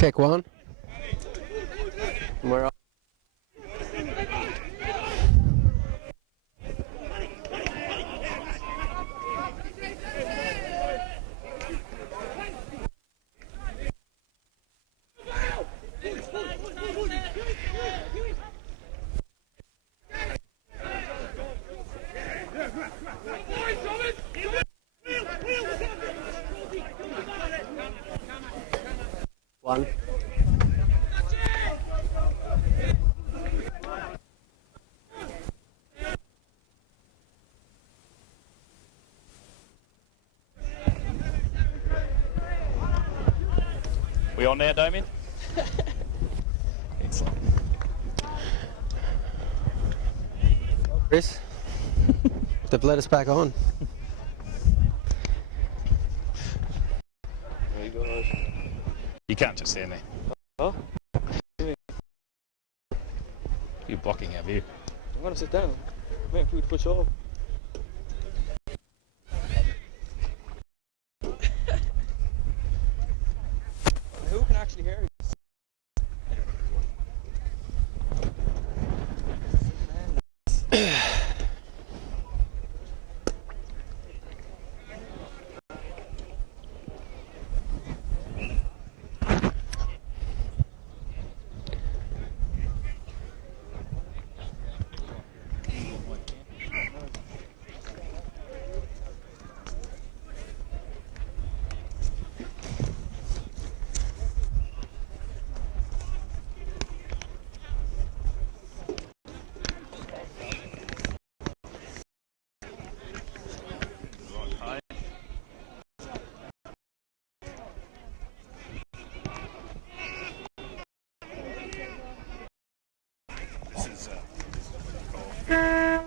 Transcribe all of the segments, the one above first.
Check one. We're on. One. We on now, Damien? Excellent. Chris, they've let us back on. You can't just stand there. Huh? You're blocking our view. I'm gonna sit down. Man, if you would push off. Who can actually hear you?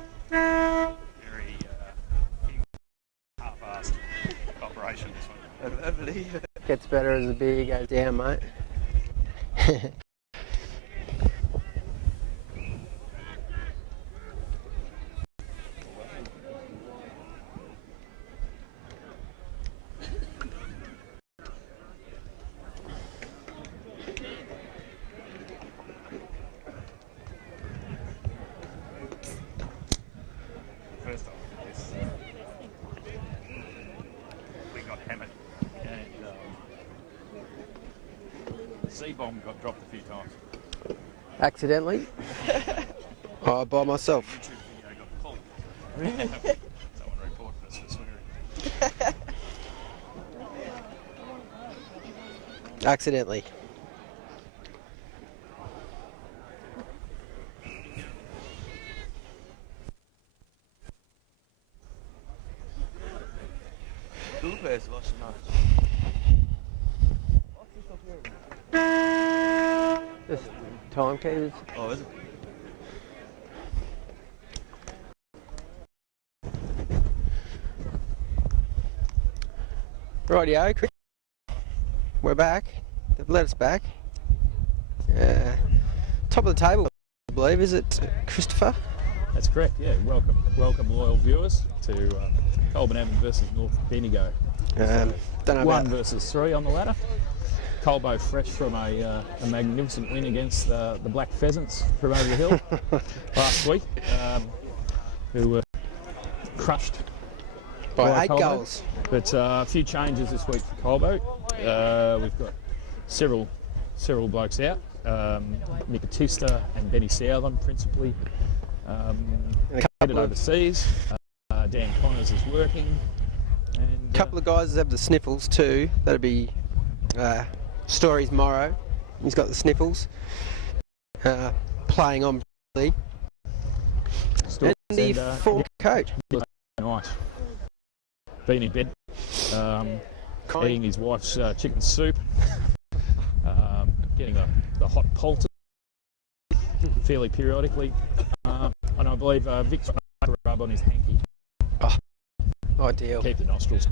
Very half-assed operation, this one. I believe it. Gets better as the beer goes down, mate. First off, we got hammered, and C-bomb got dropped a few times. Accidentally? Oh, by myself. YouTube video got pulled. Someone reported us for swearing. Accidentally. Who plays watch the match? What's this up here? Just timekeepers. Oh, is it? Rightio, Chris. We're back. They've let us back. Top of the table, I believe, is it, Christopher? That's correct, yeah. Welcome loyal viewers to Colbinabbin versus North Bendigo. Don't know 1 about versus 3 on the ladder. Colbo fresh from a magnificent win against the Black Pheasants from over the hill last week, who were crushed by 8 Colbo. goals. But a few changes this week for Colbo. We've got several blokes out. Nicotista and Benny Southern principally headed overseas. Dan Connors is working. And A couple of guys have the sniffles too. That'd be Stories Morrow. He's got the sniffles. Playing on and the former coach. Nice. Been in bed, eating his wife's chicken soup, getting the hot poultice fairly periodically, and I believe Vic's rub on his hanky. Oh, ideal. Keep the nostrils.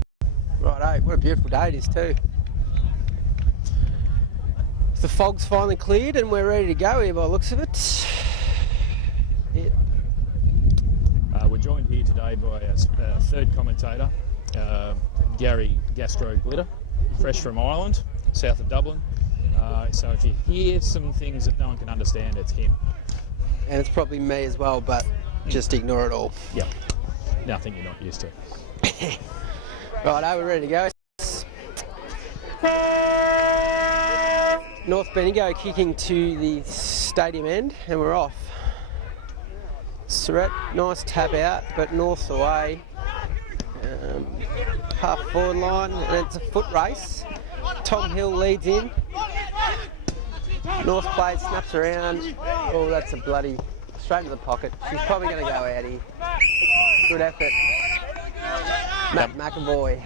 Righto, what a beautiful day it is too. The fog's finally cleared and we're ready to go here by the looks of it. Yeah. We're joined here today by our third commentator, Gary Gastro Glitter, fresh from Ireland, south of Dublin. So if you hear some things that no one can understand, it's him. And it's probably me as well, but just ignore it all. Yep. Nothing you're not used to. Right, are we ready to go? North Bendigo kicking to the stadium end, and we're off. Surrett, nice tap out, but North's away. Half forward line, and it's a foot race. Tom Hill leads in. North plays, snaps around. Oh, that's a bloody straight to the pocket. She's probably going to go out here. Good effort. Matt McAvoy.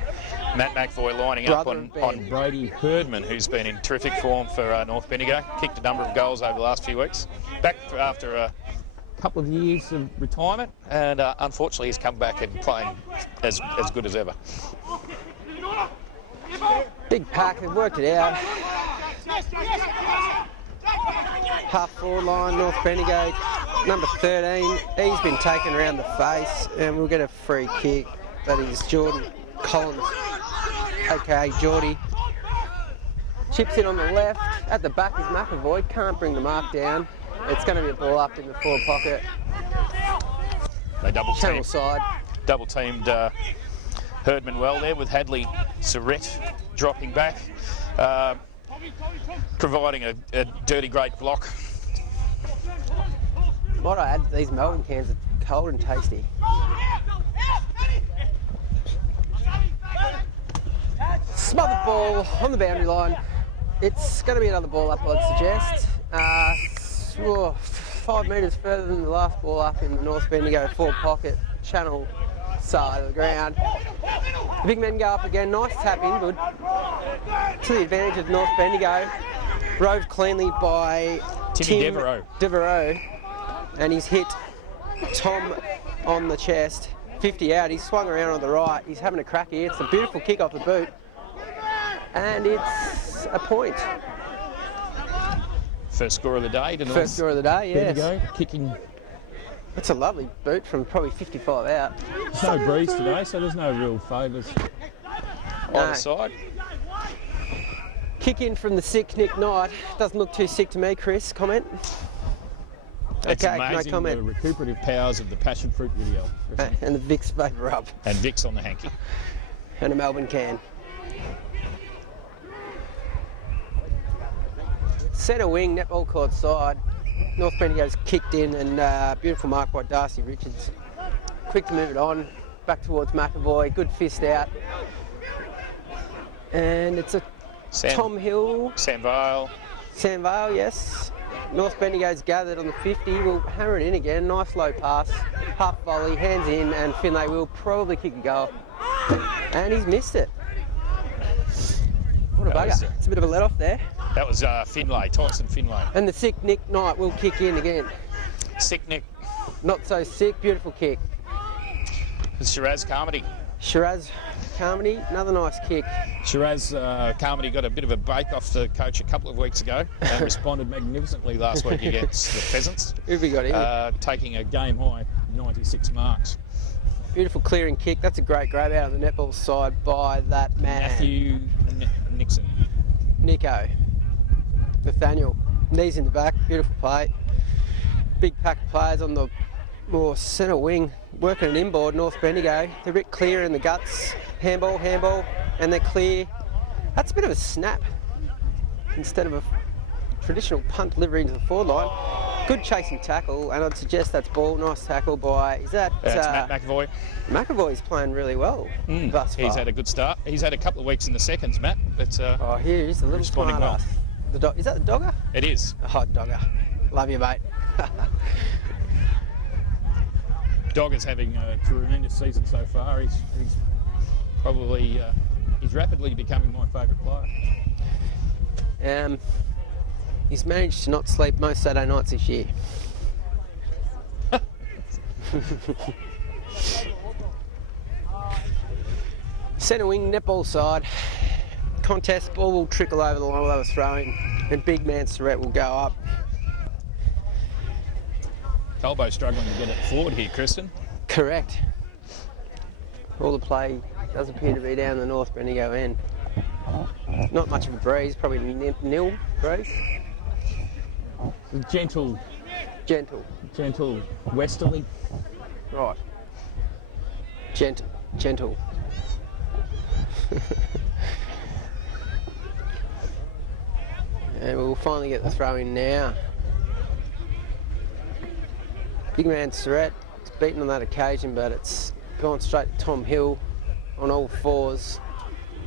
Matt McAvoy lining up on Brody Herdman, who's been in terrific form for North Bendigo. Kicked a number of goals over the last few weeks. Back after a couple of years of retirement, and unfortunately he's come back and playing as good as ever. Big pack, they've worked it out. Half forward line, North Bendigo, number 13. He's been taken around the face, and we'll get a free kick. That is Jordan Collins, aka Geordie. Chips in on the left. At the back is McAvoy. Can't bring the mark down. It's going to be a ball up in the forward pocket. They Channel side. Double teamed Herdman well there, with Hadley Surrett dropping back, providing a dirty great block. Might I add, these Melbourne cans are cold and tasty. Smothered ball on the boundary line. It's going to be another ball up, I'd suggest. 5 metres further than the last ball up in the North Bendigo forward pocket, channel side of the ground. The big men go up again. Nice tap in, good. To the advantage of North Bendigo. Rove cleanly by Tim Devereaux. And he's hit Tom on the chest. 50 out. He's swung around on the right. He's having a crack here. It's a beautiful kick off the boot. And it's a point. First score of the day. First score of the day, yes. Bendigo kicking. That's a lovely boot from probably 55 out. There's no breeze today, so there's no real favours either side. Kick in from the sick Nick Knight. Doesn't look too sick to me, Chris. Comment? It's okay, amazing, no comment. The recuperative powers of the passion fruit video. And the Vicks Vapor Rub. And Vicks on the hanky. And a Melbourne can. Centre wing, netball court side. North Bendigo's kicked in, and beautiful mark by Darcy Richards. Quick to move it on, back towards McAvoy. Good fist out. And it's a Tom Hill. Sam Vale, yes. North Bendigo's gathered on the 50. We'll hammer it in again. Nice low pass. Half volley, hands in, and Finlay will probably kick a goal. And he's missed it. What a bugger. It's a bit of a let off there. That was Tyson Finlay. And the sick Nick Knight will kick in again. Sick Nick. Not so sick, beautiful kick. It's Shiraz Carmody. Shiraz Carmody, another nice kick. Shiraz Carmody got a bit of a break off the coach a couple of weeks ago and responded magnificently last week against the Pheasants. Who've we got here? Taking a game high 96 marks. Beautiful clearing kick. That's a great grab out of the netball side by that man. Matthew Nixon. Nico. Nathaniel. Knees in the back. Beautiful play. Big pack of players on the more centre wing. Working an inboard, North Bendigo. They're a bit clear in the guts. Handball, and they're clear. That's a bit of a snap instead of a traditional punt delivery into the forward line. Good chasing tackle, and I'd suggest that's ball. Nice tackle by, is that... That's Matt McAvoy. McAvoy's playing really well thus far. He's had a good start. He's had a couple of weeks in the seconds, Matt. But, oh, here he's a little responding well. Is that the dogger? It is. Oh, dogger. Love you, mate. Dogger's having a tremendous season so far. He's probably he's rapidly becoming my favourite player. He's managed to not sleep most Saturday nights this year. Centre wing, netball side. Contest, ball will trickle over the line while they were throwing, and big man Surrett will go up. Colbo struggling to get it forward here, Kristen. Correct. All the play does appear to be down the North Bendigo end. Not much of a breeze, probably nil. breeze? Gentle westerly. Right. Gentle. And we'll finally get the throw in now. Big man Surratt, it's beaten on that occasion, but it's gone straight to Tom Hill on all fours.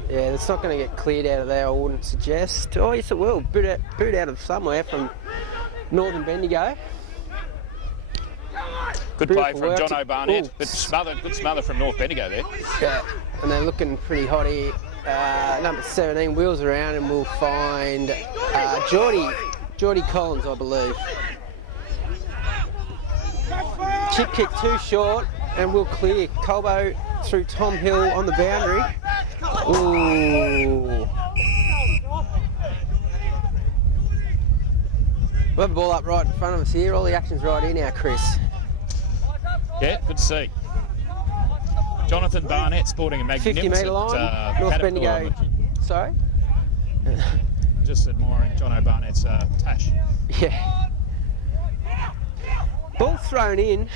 Yeah, it's not going to get cleared out of there, I wouldn't suggest. Oh, yes, it will. Boot out of somewhere from Northern Bendigo. Good play from Jono Barnett. Good smother from North Bendigo there. Yeah, and they're looking pretty hot here. Number 17 wheels around and we'll find Geordie Collins, I believe. Chip kick too short and we'll clear. Colbo through Tom Hill on the boundary. Ooh. We'll have the ball up right in front of us here. All the action's right here now, Chris. Yeah, good to see. Jonathan Barnett sporting a magnificent 50 metre line, North Bendigo. Sorry? Just admiring Jono Barnett's tash. Yeah. Ball thrown in.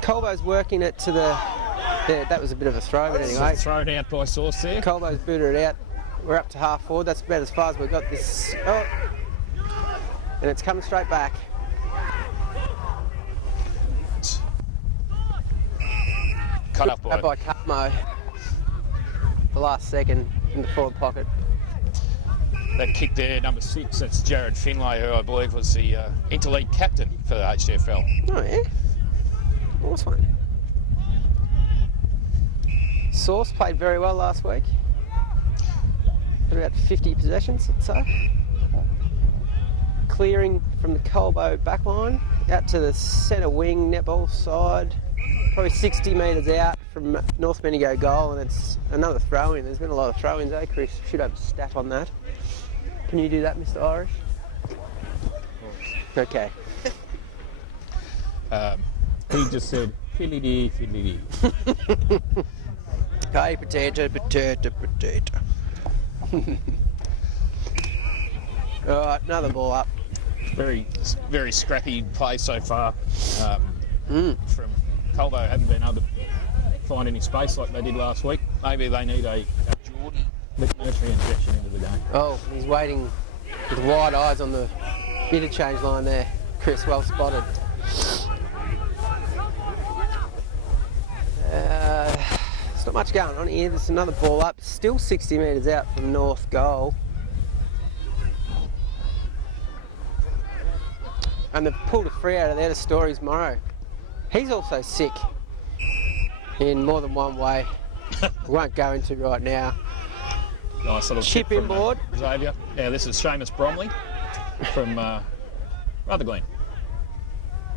Colbo's working it to the... Yeah, that was a bit of a throw, but anyway. Thrown out by Sauce there. Colbo's booted it out. We're up to half forward. That's about as far as we've got this. Oh. And it's coming straight back. Cut up by Carmo. The last second in the forward pocket. That kick there, number 6, that's Jared Finlay, who I believe was the interleague captain for the HCFL. Oh, yeah? Nice one. Sauce played very well last week. Had about 50 possessions, I'd say. Clearing from the Colbo back line out to the centre wing netball side. Probably 60 metres out from North Bendigo goal, and it's another throw-in. There's been a lot of throw-ins, eh, Chris? Should have a stat on that. Can you do that, Mr. Irish? Okay. He just said, fiddly-dee, fiddly-dee. Okay, potato. All right, another ball up. Very, very scrappy play so far from Colbo. Haven't been able to find any space like they did last week. Maybe they need a Jordan McMurtry injection into the game. Oh, he's waiting with wide eyes on the interchange line there. Chris, well spotted. There's not much going on here. There's another ball up. Still 60 metres out from North goal. And they've pulled a free out of there to Stories Morrow. He's also sick in more than one way. We won't go into right now. Nice little chip inboard. Xavier. Yeah, this is Seamus Bromley from Rutherglen.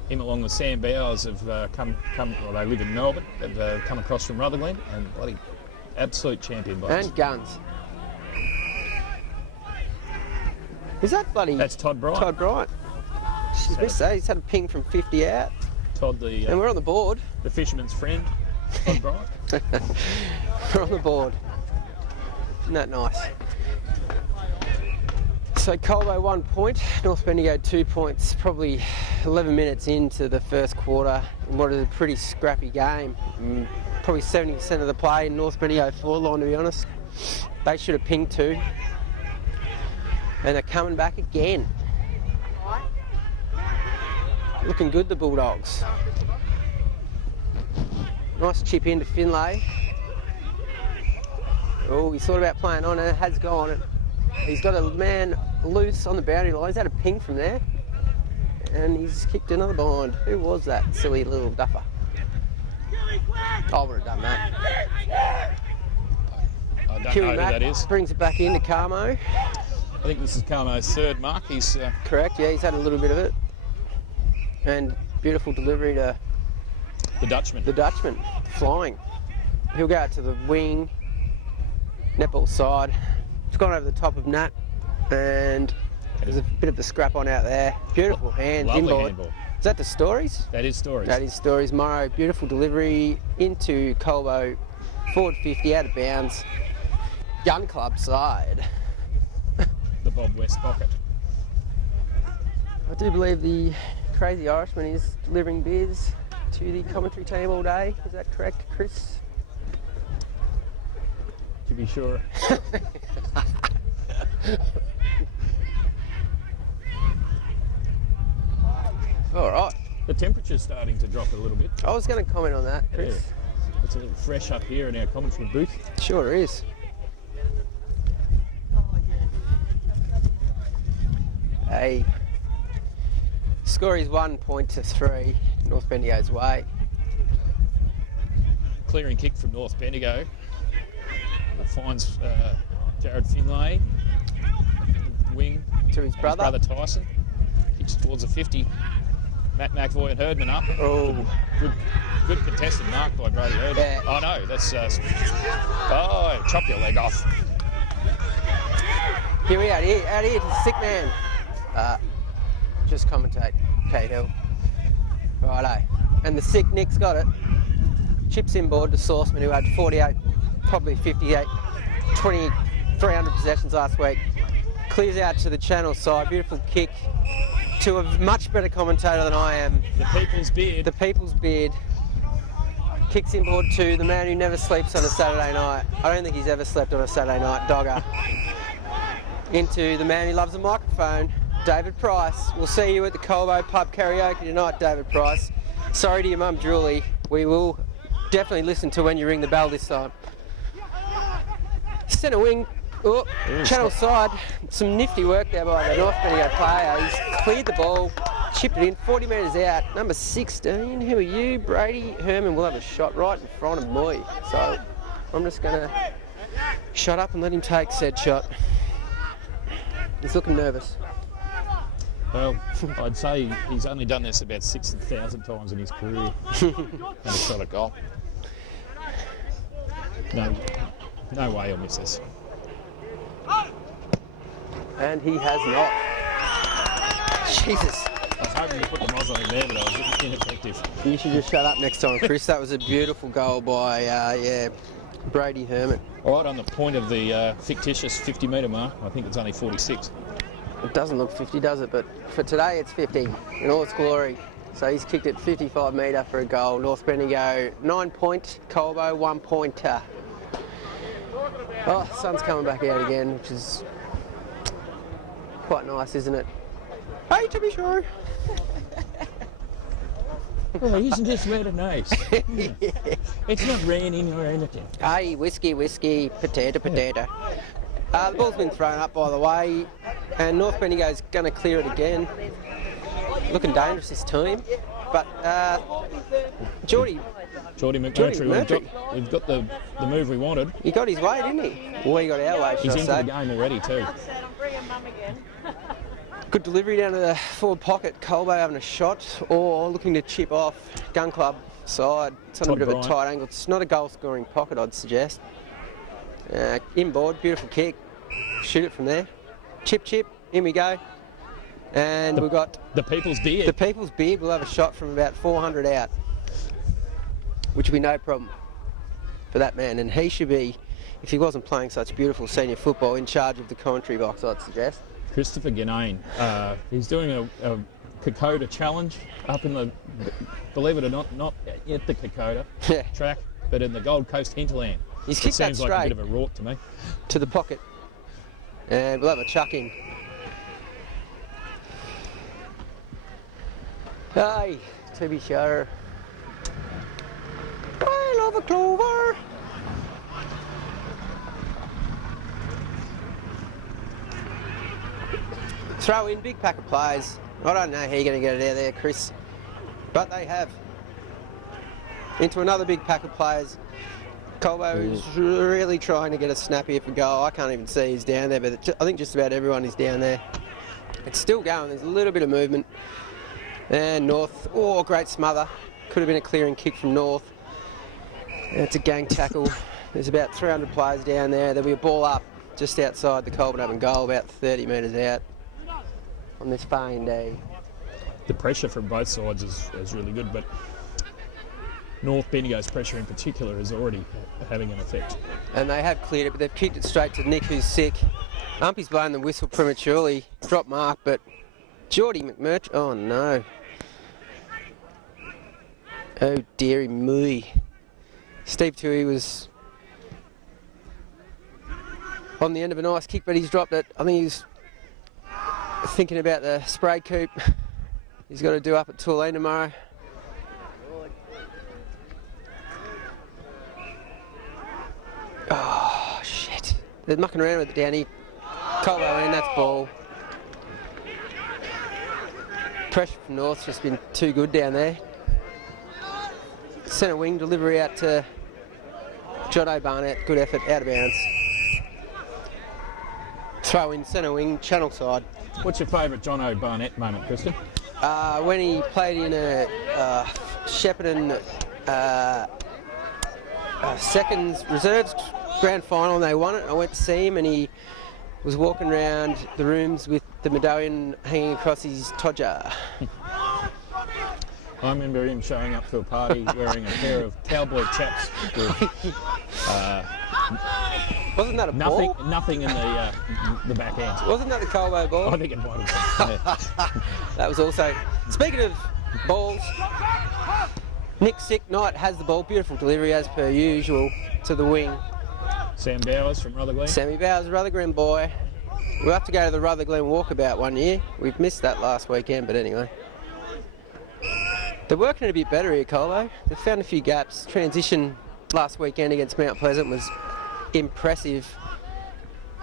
Him along with Sam Bowers have well, they live in Melbourne. They've come across from Rutherglen and bloody absolute champion boys. And guns. Is that bloody... That's Todd Bryant. Todd Bryant. He's had a ping from 50 out. Todd the... and we're on the board. The fisherman's friend, Todd Bryant. We're on the board. Isn't that nice? So Colbo 1 point, North Bendigo 2 points, probably 11 minutes into the first quarter in what is a pretty scrappy game. Probably 70% of the play in North Bendigo forward line, to be honest. They should have pinged 2. And they're coming back again. Looking good, the Bulldogs. Nice chip into Finlay. Oh, he thought about playing on and it has gone. He's got a man loose on the boundary line. He's had a ping from there. And he's kicked another behind. Who was that silly little duffer? I would have done that. I don't know who that is. Brings it back into Carmo. I think this is Carmo's third mark. He's correct, yeah, he's had a little bit of it. And beautiful delivery to the Dutchman. The Dutchman, flying. He'll go out to the wing, netball side. It's gone over the top of Nat, and there's a bit of the scrap on out there. Beautiful hands, inboard. Handball. Is that the Stories? That is Stories. That is Stories. Morrow, beautiful delivery into Colbo, forward 50, out of bounds. Gun Club side. the Bob West pocket. I do believe the Crazy Irishman is delivering beers to the commentary team all day. Is that correct, Chris? To be sure. All right. The temperature's starting to drop a little bit. I was going to comment on that, Chris. Yeah. It's a little fresh up here in our commentary booth. Sure is. Hey. Score is 1 point to 3 North Bendigo's way. Clearing kick from North Bendigo. It finds Jared Finlay, wing To his brother. Tyson. Kicks towards the 50. Matt McVoy and Herdman up. Oh. Good contested mark by Brady Herdman. Yeah. Oh no, that's chop your leg off. Here we are, out here to the sick man. Just commentate, Kate Hill. Righto. And the sick Nick's got it. Chips inboard to Sauceman, who had 48, probably 58, 20, 300 possessions last week. Clears out to the channel side. Beautiful kick to a much better commentator than I am. The People's Beard. The People's Beard. Kicks inboard to the man who never sleeps on a Saturday night. I don't think he's ever slept on a Saturday night, Dogger. Into the man who loves a microphone, David Price. We'll see you at the Colbo Pub Karaoke tonight, David Price. Sorry to your mum, Julie. We will definitely listen to when you ring the bell this time. Centre wing, channel side. Some nifty work there by the North Bendigo player. He's cleared the ball, chipped it in, 40 metres out. Number 16, who are you? Brady Herman will have a shot right in front of me. So I'm just going to shut up and let him take said shot. He's looking nervous. Well, I'd say he's only done this about 6,000 times in his career. And a shot at goal. No way he'll miss this. And he has not. Jesus. I was hoping to put the moz on him there, but I was ineffective. You should just shut up next time, Chris. That was a beautiful goal by, Brady Herman. All right, on the point of the fictitious 50-metre mark, I think it's only 46. It doesn't look 50, does it? But for today, it's 50 in all its glory. So he's kicked it 55 metre for a goal. North Bendigo, 9 point. Colbo, 1 pointer. Oh, sun's coming back out again, which is quite nice, isn't it? Hey, to be sure. Well, isn't this weather nice? It's not raining or anything. Hey, whiskey, potato. The ball's been thrown up, by the way, and North Bendigo's going to clear it again. Looking dangerous, this team. But Geordie McMurtry, we've got the move we wanted. he got his way, didn't he? Well, he got our way, He's should into I the say. game already too. Good delivery down to the forward pocket. Colbo having a shot or looking to chip off. Gun Club side. It's on a Todd bit of a Bryant. tight angle. It's not a goal-scoring pocket, I'd suggest. Inboard, beautiful kick. Shoot it from there. Chip, in we go. And we've got The People's Beard. the People's Beard. Will have a shot from about 400 out, which would be no problem for that man. And he should be, if he wasn't playing such beautiful senior football, in charge of the commentary box, I'd suggest. Christopher Ganane. He's doing a Kokoda challenge up in the, believe it or not at the Kokoda Yeah. track, but in the Gold Coast hinterland. He's It kicked that seems like a straight bit of a rort to me. to the pocket. And we'll have a chuck in. Hey, to be sure. I love a clover. Throw in, big pack of players. I don't know how you're going to get it out there, Chris, but they have. Into another big pack of players. Colbo is really trying to get a snap here for goal. I can't even see he's down there, but I think just about everyone is down there. It's still going. There's a little bit of movement. And North, great smother. Could have been a clearing kick from North. And it's a gang tackle. There's about 300 players down there. There'll be a ball up just outside the Colbinabbin goal, about 30 metres out on this fine day. The pressure from both sides is really good, but North Bendigo's pressure in particular is already having an effect. And they have cleared it, but they've kicked it straight to Nick, who's sick. Umpy's blowing the whistle prematurely. Drop mark, but Geordie McMurtry. Oh no. Oh dearie me. Steve Tui was on the end of a nice kick, but he's dropped it. I think he's thinking about the spray coop he's got to do up at Tulane tomorrow. Oh shit. They're mucking around with it down here. Colbo in, that's ball. Pressure from North's just been too good down there. Centre wing delivery out to John O'Barnett. Good effort, out of bounds. Throw in centre wing, channel side. What's your favourite John O'Barnett moment, Kristen? When he played in a Shepparton seconds reserves grand final and they won it. I went to see him and he was walking around the rooms with the medallion hanging across his todger. I remember him showing up to a party wearing a pair of cowboy chaps with Wasn't that a ball? Nothing in the back end. Wasn't that the Colbo ball? I think it might have been. Yeah. That was also... Speaking of balls, Nick Sick Knight has the ball. Beautiful delivery as per usual to the wing. Sam Bowers from Rutherglen. Sammy Bowers, Rutherglen boy. We'll have to go to the Rutherglen walkabout one year. We've missed that last weekend, but anyway. They're working a bit better here, Colbo. They've found a few gaps. Transition last weekend against Mount Pleasant was impressive.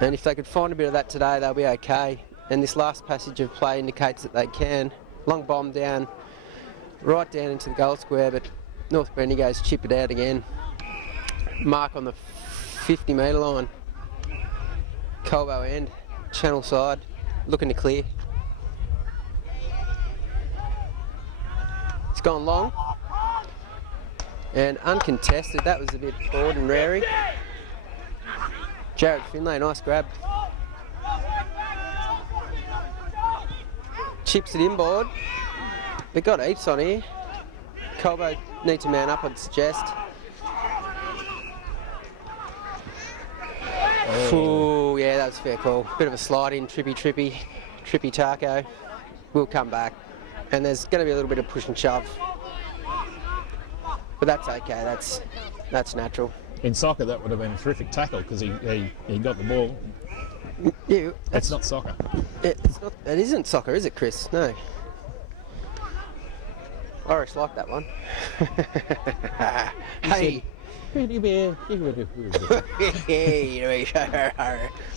And if they could find a bit of that today, they'll be okay. And this last passage of play indicates that they can. Long bomb down, right down into the goal square, but North Bendigo's chip it out again. Mark on the 50-metre line. Colbo end, channel side, looking to clear. It's gone long and uncontested. That was a bit ordinary. Jared Finlay, nice grab. Chips it inboard. They've got heaps on here. Colbo need to man up, I'd suggest. Oh, yeah, that was a fair call. Bit of a slide in, trippy taco. We'll come back. And there's going to be a little bit of push and shove. But that's okay, that's natural. In soccer, that would have been a terrific tackle because he got the ball. Yeah, That's not soccer. It isn't soccer, is it, Chris? No. Irish like that one. Hey. I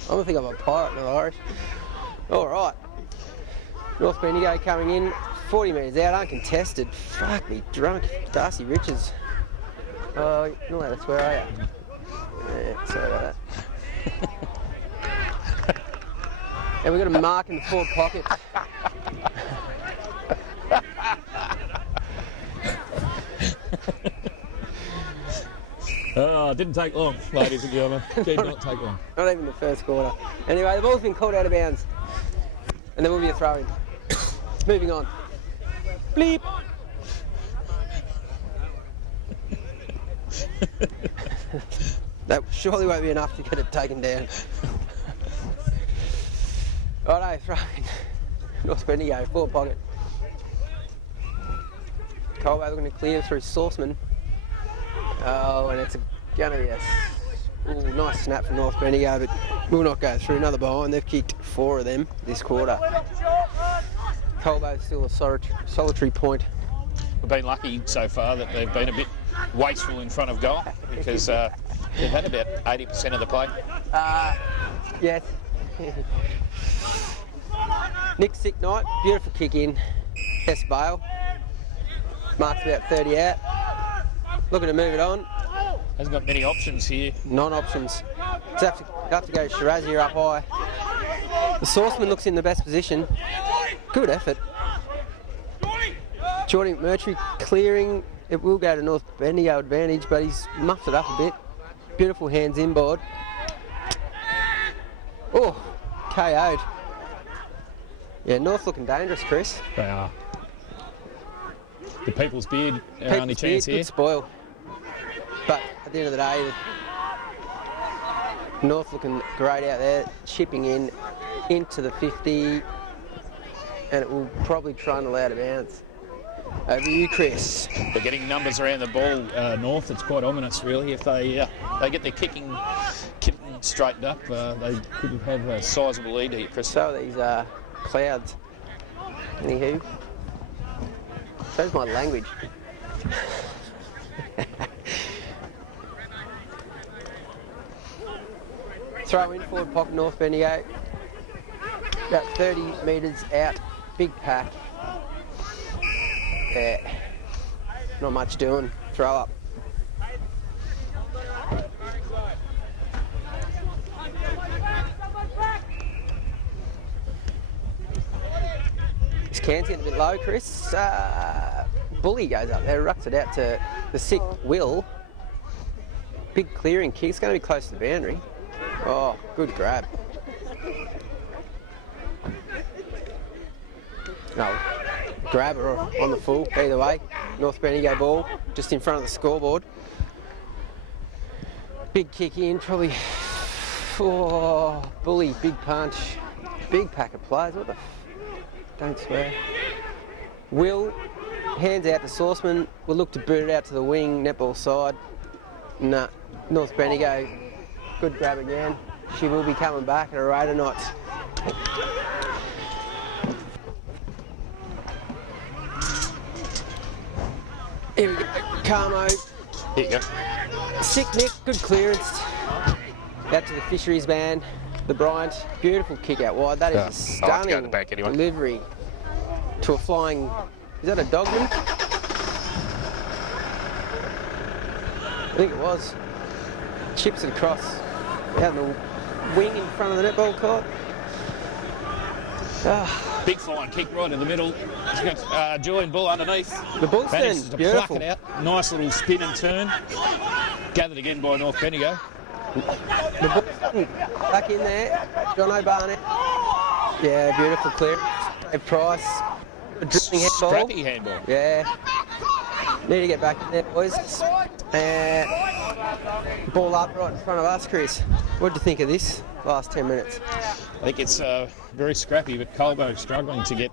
don't think I'm a pirate, not Irish. All right. North Bendigo coming in, 40 metres out, uncontested. Fuck me, drunk. Darcy Richards. Oh, you're not allowed to swear, are you? Yeah, sorry about that. And we've got a mark in the forward pocket. Oh, it didn't take long, ladies and gentlemen. Did not take long. Not even the first quarter. Anyway, the ball's been called out of bounds. And there will be a throw-in. Moving on. Bleep. That surely won't be enough to get it taken down. Righto, throw-in. North Bendigo, forward pocket. Colbo looking to clear through Sauceman. Oh, and it's going to be a nice snap from North Bendigo, but will not go through. Another behind. They've kicked 4 of them this quarter. Colbo's still a solitary point. We've been lucky so far that they've been a bit wasteful in front of goal because they've had about 80% of the play. Yes. Nick Sick Knight, beautiful kick in. S. Bale. Marks about 30 out. Looking to move it on. Hasn't got many options here. Non-options. Have to go Shirazi up high. The Sauceman looks in the best position. Good effort. Geordie McMurtry clearing. It will go to North Bendigo advantage, but he's muffed it up a bit. Beautiful hands inboard. Oh, KO'd. Yeah, North looking dangerous, Chris. They are. The People's Beard, our only chance here. Good spoil. But at the end of the day, North looking great out there, chipping in into the 50, and it will probably try and allow out of bounds. Over to you, Chris. They're getting numbers around the ball, North. It's quite ominous, really. If they get their kicking straightened up, they could have a sizable lead here, Chris. So are these clouds. Anywho, so's my language. Throw in forward pocket, North Bendigo. About 30 metres out, big pack. Yeah, not much doing. Throw up. This can's getting a bit low, Chris. Bully goes up there, rucks it out to the sick Will. Big clearing kick. It's going to be close to the boundary. Oh, good grab. No, grab or on the full, either way. North Bendigo ball, just in front of the scoreboard. Big kick in, probably. Oh, Bully, big punch. Big pack of players, what the don't swear. Will, hands out to Sauceman. We'll look to boot it out to the wing, netball side. Nah, North Bendigo, good grab again. She will be coming back at a rate of knots. Here we go, Carmo. Here you go. Sick Nick, good clearance. Out to the fisheries man, the Bryant. Beautiful kick out wide. That is a stunning delivery to a flying. Is that a dogman? I think it was. Chips it across out the wing in front of the netball court. Big flying kick right in the middle. He's got Julian Bull underneath. The Bull's manages to beautiful. pluck it out. Nice little spin and turn. Gathered again by North Bendigo. The Bull's back in there. John O'Barnett. Yeah, beautiful clear. A Price. A dribbling handball. Scrappy handball. Yeah. Need to get back in there, boys. Ball up right in front of us, Chris. What did you think of this last 10 minutes? I think it's very scrappy, but Colbo struggling to get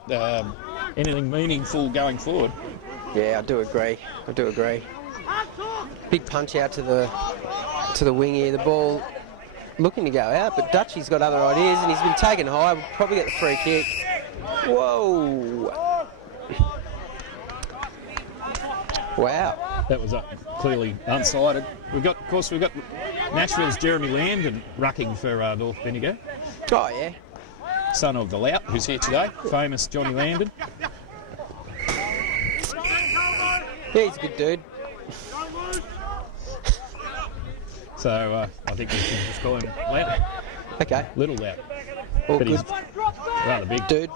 anything meaningful going forward. Yeah, I do agree. Big punch out to the wing here. The ball looking to go out, but Dutchy's got other ideas, and he's been taken high. We'll probably get the free kick. Whoa! Wow. That was clearly unsided. We've got Nashville's Jeremy Landon rucking for North Bendigo. Oh yeah. Son of the Lout, who's here today. Famous Johnny Landon. Yeah, he's a good dude. So I think we should just call him Lout. Okay. Little Lout. All But good. he's rather big. Dude.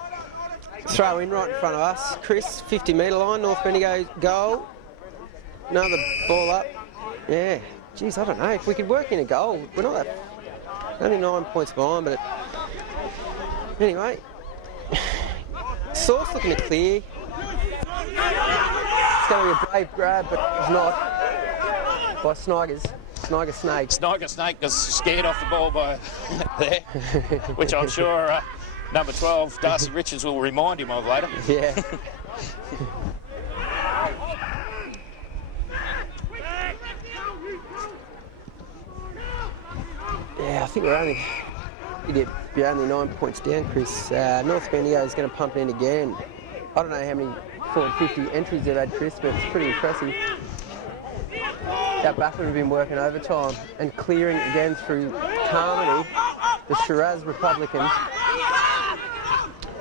Throw in right in front of us. Chris, 50-metre line, North Bendigo goal. Another ball up. Yeah. Geez, I don't know. If we could work in a goal, we're not that. Only 9 points behind, but anyway. Sauce looking to clear. It's going to be a brave grab, but it's not. By Snigers. Sniger Snake. Sniger Snake was scared off the ball by there, which I'm sure number 12, Darcy Richards, will remind him of later. Yeah. Yeah, I think we're only 9 points down, Chris. North Bendigo is going to pump it in again. I don't know how many 450 entries they've had, Chris, but it's pretty impressive. That backman have been working overtime and clearing again through Carmody, the Shiraz Republicans.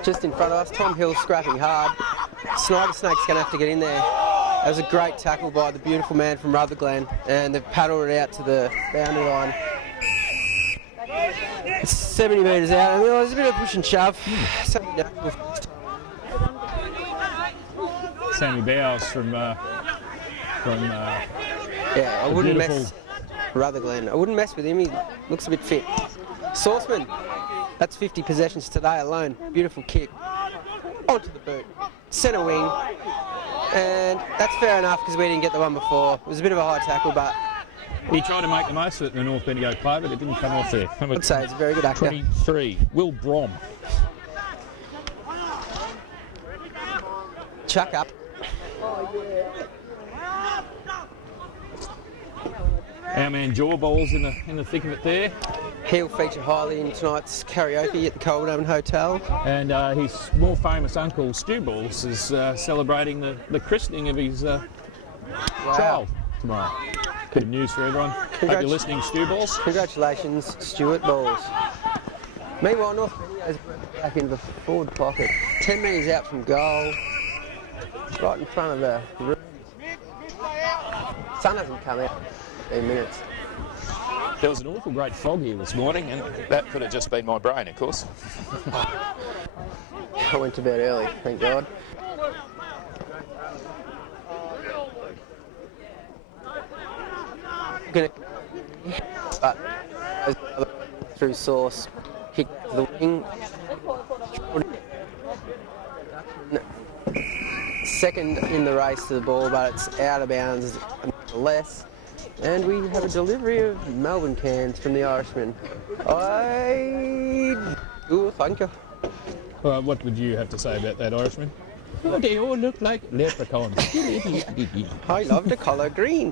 Just in front of us, Tom Hill scrapping hard. Sniper Snake's going to have to get in there. That was a great tackle by the beautiful man from Rutherglen, and they've paddled it out to the boundary line. It's 70 metres out, and there's a bit of push and shove. Sammy Bowes from yeah, I wouldn't mess Rutherglen. I wouldn't mess with him. He looks a bit fit. Sauceman, that's 50 possessions today alone. Beautiful kick. Onto the boot. Centre wing. And that's fair enough because we didn't get the one before. It was a bit of a high tackle, but He tried to make the most of it in the North Bendigo play, but it didn't come off there. I'd say it's a very good actor. 23, Will Brom. Chuck up. Our man Jawballs in the thick of it there. He'll feature highly in tonight's karaoke at the Colbinabbin Hotel. And his more famous uncle, Stu Balls, is celebrating the christening of his child tomorrow. Good news for everyone. Hope you're listening, Stu Balls. Congratulations, Stuart Balls. Meanwhile, North Bendigo's back in the forward pocket. 10 metres out from goal. Right in front of the room. Sun hasn't come out in minutes. There was an awful great fog here this morning, and that could have just been my brain, of course. I went to bed early, thank God. But through source, kick to the wing. Second in the race to the ball, but it's out of bounds nonetheless. And we have a delivery of Melbourne cans from the Irishman. Thank you. What would you have to say about that Irishman? Oh, they all look like leprechauns. I love the colour green.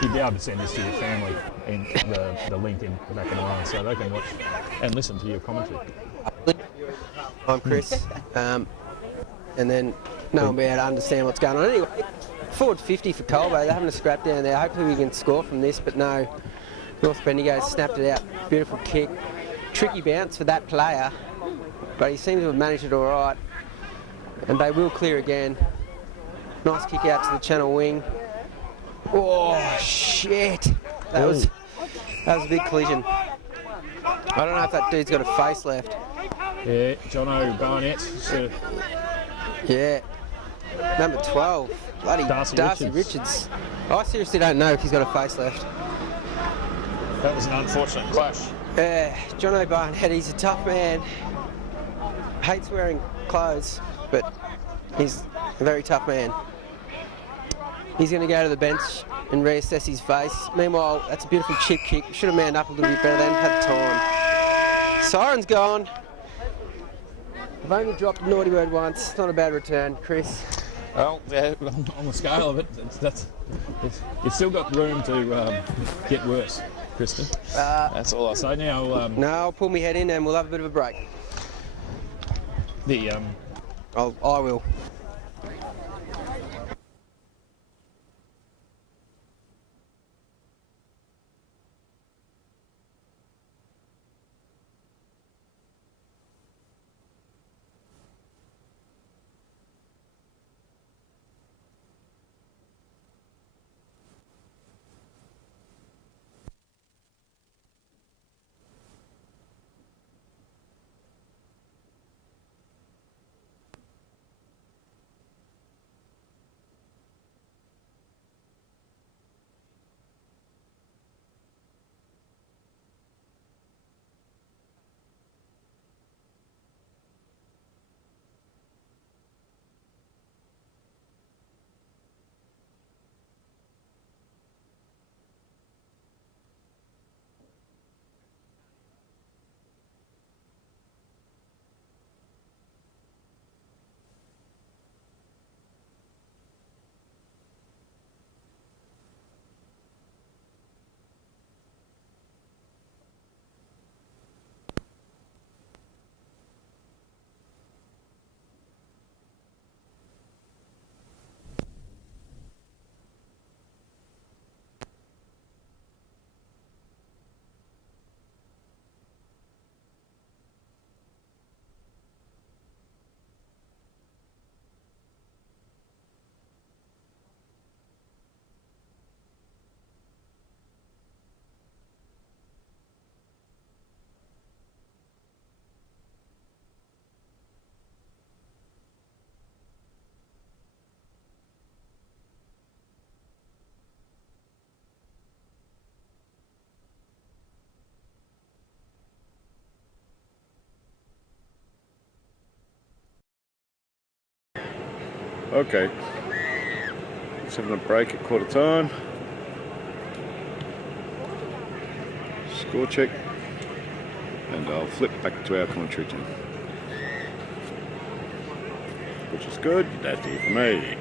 You'd be able to send this to your family and the link in the back of the line so they can watch and listen to your commentary. I'm Chris, and then no one will be able to understand what's going on. Anyway, forward 50 for Colbo. They're having a scrap down there. Hopefully we can score from this, but no. North Bendigo snapped it out. Beautiful kick. Tricky bounce for that player, but he seems to have managed it all right. And they will clear again. Nice kick out to the channel wing. Oh, shit. That was a big collision. I don't know if that dude's got a face left. Yeah, Jono Barnett. Yeah. Number 12. Bloody Darcy Richards. I seriously don't know if he's got a face left. That was an unfortunate clash. Jono Barnett, he's a tough man. Hates wearing clothes, but he's a very tough man. He's going to go to the bench and reassess his face. Meanwhile, that's a beautiful chip kick. Should have manned up a little bit better then, had time. Siren's gone. I've only dropped a naughty word once. Not a bad return, Chris. Well, yeah, on the scale of it, you've still got room to get worse, Kristen. That's all I say now. No, I'll pull my head in and we'll have a bit of a break. I will. Okay. Just having a break at quarter time. Score check. And I'll flip back to our commentary team. Which is good. That's it for me.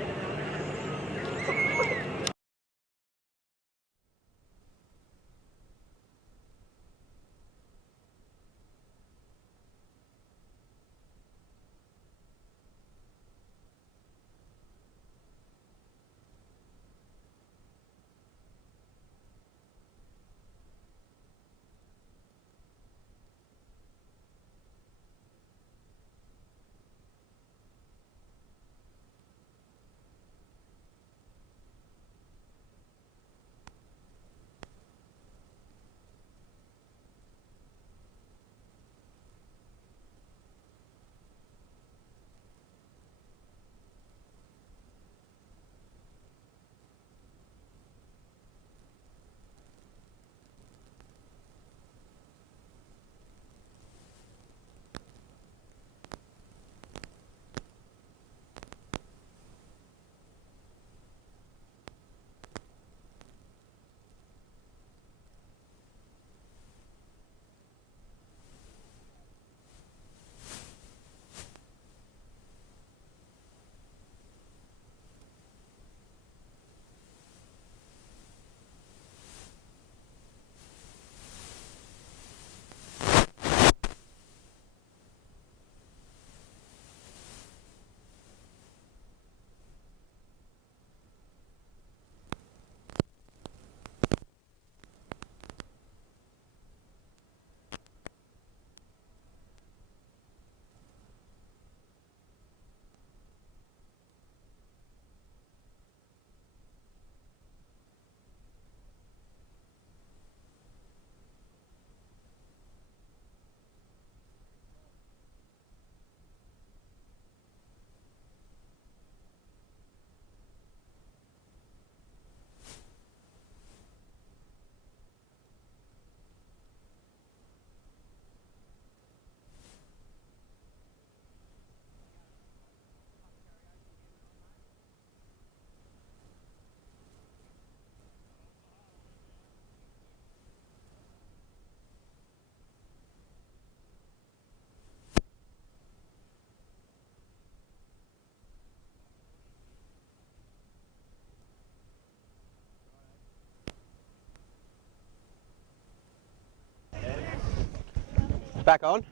Back on.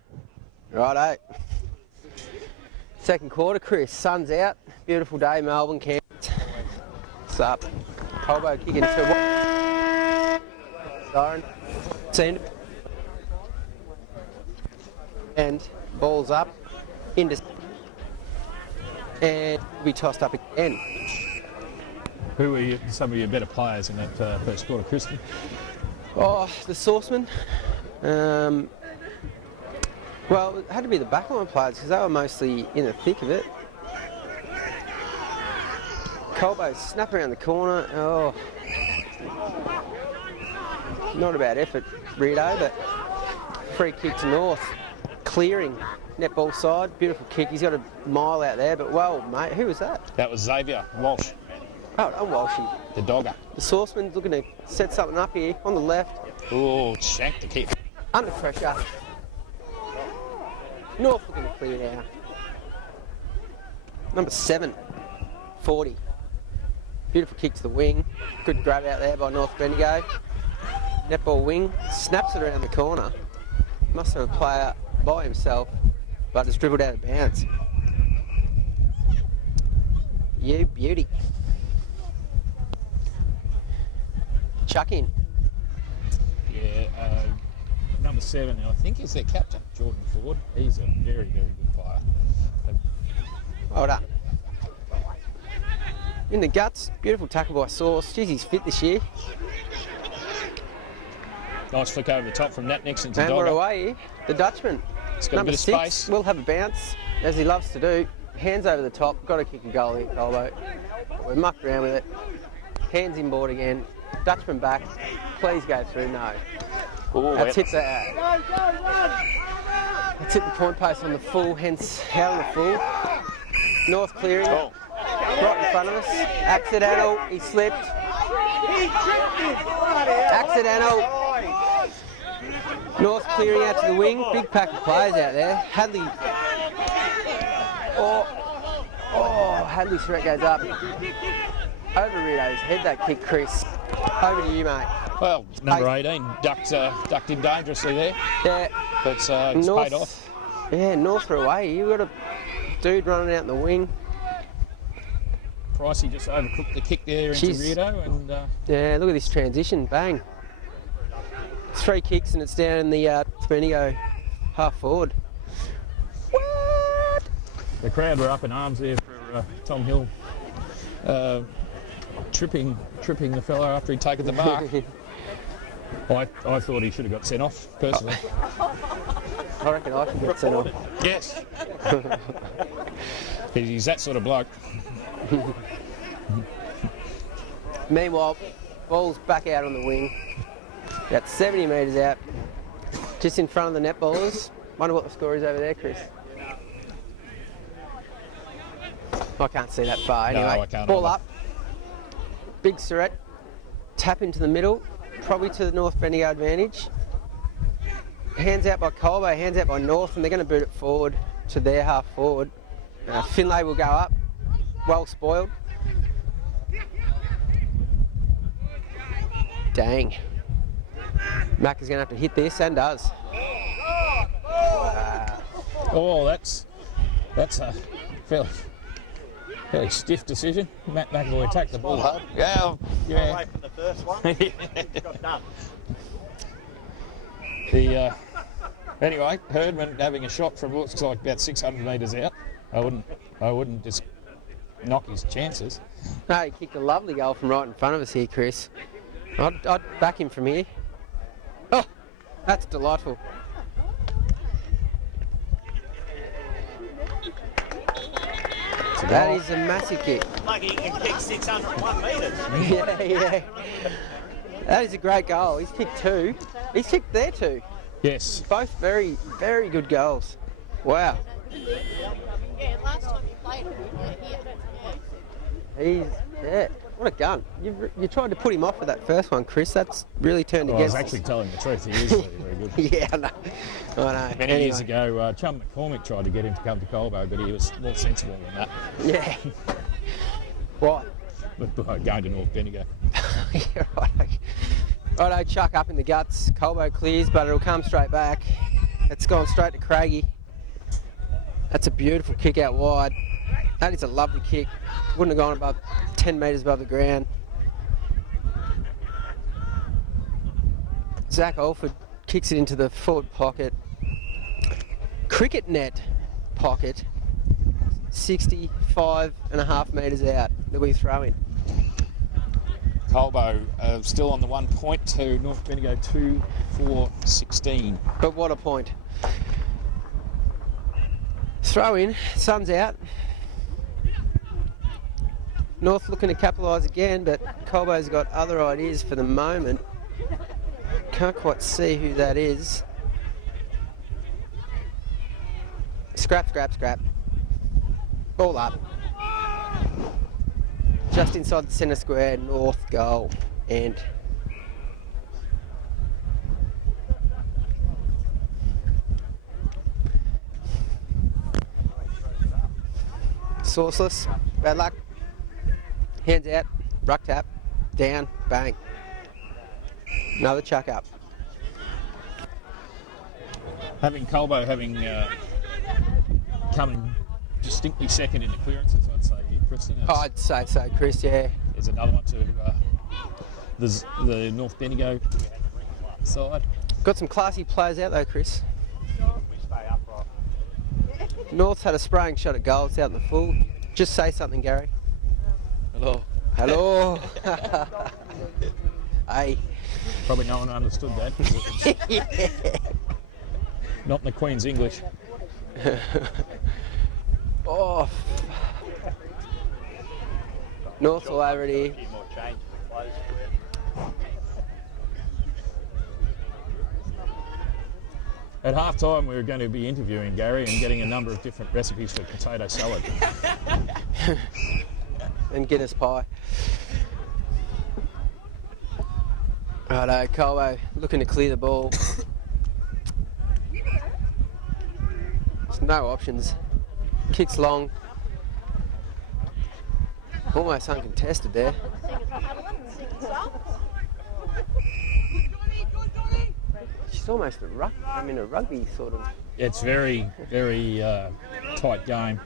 Righto. Second quarter, Chris. Sun's out. Beautiful day, Melbourne camp. What's up? Colbo kicking to siren. Send. And ball's up. Into. And we tossed up again. Who were some of your better players in that first quarter, Kristen? Oh, the Sauceman. Well, it had to be the backline players because they were mostly in the thick of it. Colbo snap around the corner. Oh, not about effort, Rito, but free kick to North. Clearing, netball side, beautiful kick. He's got a mile out there, but well, mate, who was that? That was Xavier Walsh. Oh, not Walshy. The dogger. The Sauceman's looking to set something up here on the left. Oh, shanked the kick. Under pressure. North looking to clear now. Number 7, 40. Beautiful kick to the wing. Good grab out there by North Bendigo. Netball wing, snaps it around the corner. Must have a player by himself, but it's dribbled out of bounds. You beauty. Chuck in. Yeah, number 7, I think is their captain, Jordan Ford. He's a very, very good player. Well done. In the guts, beautiful tackle by Sauce. Jeez, he's fit this year. Nice flick over the top from Nat Nixon to And Dogger. we're away here. The Dutchman. He's got Number a bit of 6 space. will have a bounce, as he loves to do. Hands over the top. Got to kick a goal here, Colbo. We're mucked around with it. Hands inboard again. Dutchman back. Please go through. No. Ooh, That's hit the That's hit the point post on the full, hence out on the full. North clearing. Oh. Right in front of us. Accidental. He slipped. Accidental. North clearing out to the wing. Big pack of players out there. Hadley. Hadley's threat goes up. Over Rito's head that kick, Chris. Over to you, mate. Well, number 18 ducked in dangerously there. Yeah. But it's paid off. Yeah, North are away. You got a dude running out in the wing. Pricey just overcooked the kick there into Rito. And, yeah, look at this transition. Bang. 3 kicks and it's down in the Bendigo half forward. What? The crowd were up in arms there for Tom Hill tripping the fellow after he'd taken the mark. I thought he should have got sent off, personally. I reckon I should get sent off. Yes. He's that sort of bloke. Meanwhile, ball's back out on the wing. About 70 metres out. Just in front of the netballers. Wonder what the score is over there, Chris. I can't see that far. Anyway, no, I can't ball either. up. Big Surrett. Tap into the middle. Probably to the North Bendigo advantage. Hands out by Colbo, hands out by North, and they're going to boot it forward to their half forward. Finlay will go up. Well spoiled. Dang. Mac is going to have to hit this, and does. Wow. Oh, that's a fairly stiff decision. Matt McAvoy attacked the ball hard. Yeah. Away from the first one. Got done. Anyway, Herdman having a shot from looks like about 600 metres out. I wouldn't just knock his chances. No, he kicked a lovely goal from right in front of us here, Chris. I'd back him from here. Oh, that's delightful. That is a massive kick. Like he can kick 601 metres. Yeah. That is a great goal. He's kicked 2. He's kicked there 2. Yes. Both very, very good goals. Wow. Yeah, last time you played him, you were here. Yeah. What a gun. You tried to put him off with that first one, Chris. That's really turned I was against actually telling the truth. He is very, very good. Yeah, I know. Many years ago, Chum McCormick tried to get him to come to Colbo, but he was more sensible than that. Yeah. What? But going to North Bendigo. Yeah, right. Righto, chuck up in the guts. Colbo clears, but it'll come straight back. It's gone straight to Craigie. That's a beautiful kick out wide. That is a lovely kick. Wouldn't have gone above 10 metres above the ground. Zach Alford kicks it into the forward pocket. Cricket net pocket. 65.5 metres out that we throw in. Colbo still on the 1 point to North Bendigo 2-4-16. But what a point. Throw in, sun's out. North looking to capitalise again, but Colbo's got other ideas for the moment. Can't quite see who that is. Scrap. Ball up. Just inside the centre square, North goal. And sourceless, bad luck. Hands out, ruck tap, down, bang. Another chuck up. Having Colbo coming distinctly second in the clearances, I'd say, Kristen. I'd say so, Chris, yeah. There's another one to the North Bendigo side. Got some classy players out though, Chris. We stay upright. North's had a spraying shot at goal. It's out in the full. Just say something, Gary. Hello. Hey. Probably no one understood that. Yeah. Not in the Queen's English. Oh. North's all over it here. A few more changes of clothes for it. At half time, we were going to be interviewing Gary and getting a number of different recipes for potato salad. and Guinness pie. Righto, Colbo looking to clear the ball. There's no options. Kicks long. Almost uncontested there. She's almost a rugby sort of. It's very, very tight game.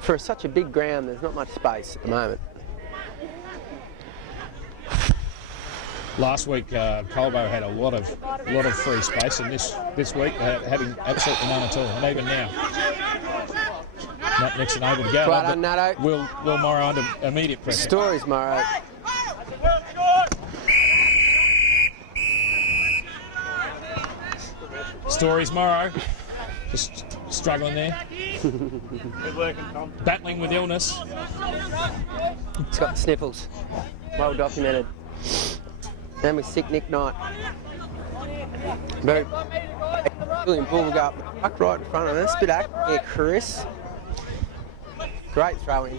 For such a big ground, there's not much space at the moment. Last week, Colbo had a lot of free space, and this week they're having absolutely none at all. And even now, Matt Nixon able to go. Right on, Natto. Will Morrow under immediate pressure. Stories, Morrow. Stories, Morrow. Just struggling there. Good working, Tom. Battling with illness. It's got the sniffles. Well documented. And with sick Nick Knight. Very William Bull will go up the puck right in front of us. Bit act. Yeah, Chris. Great throw in.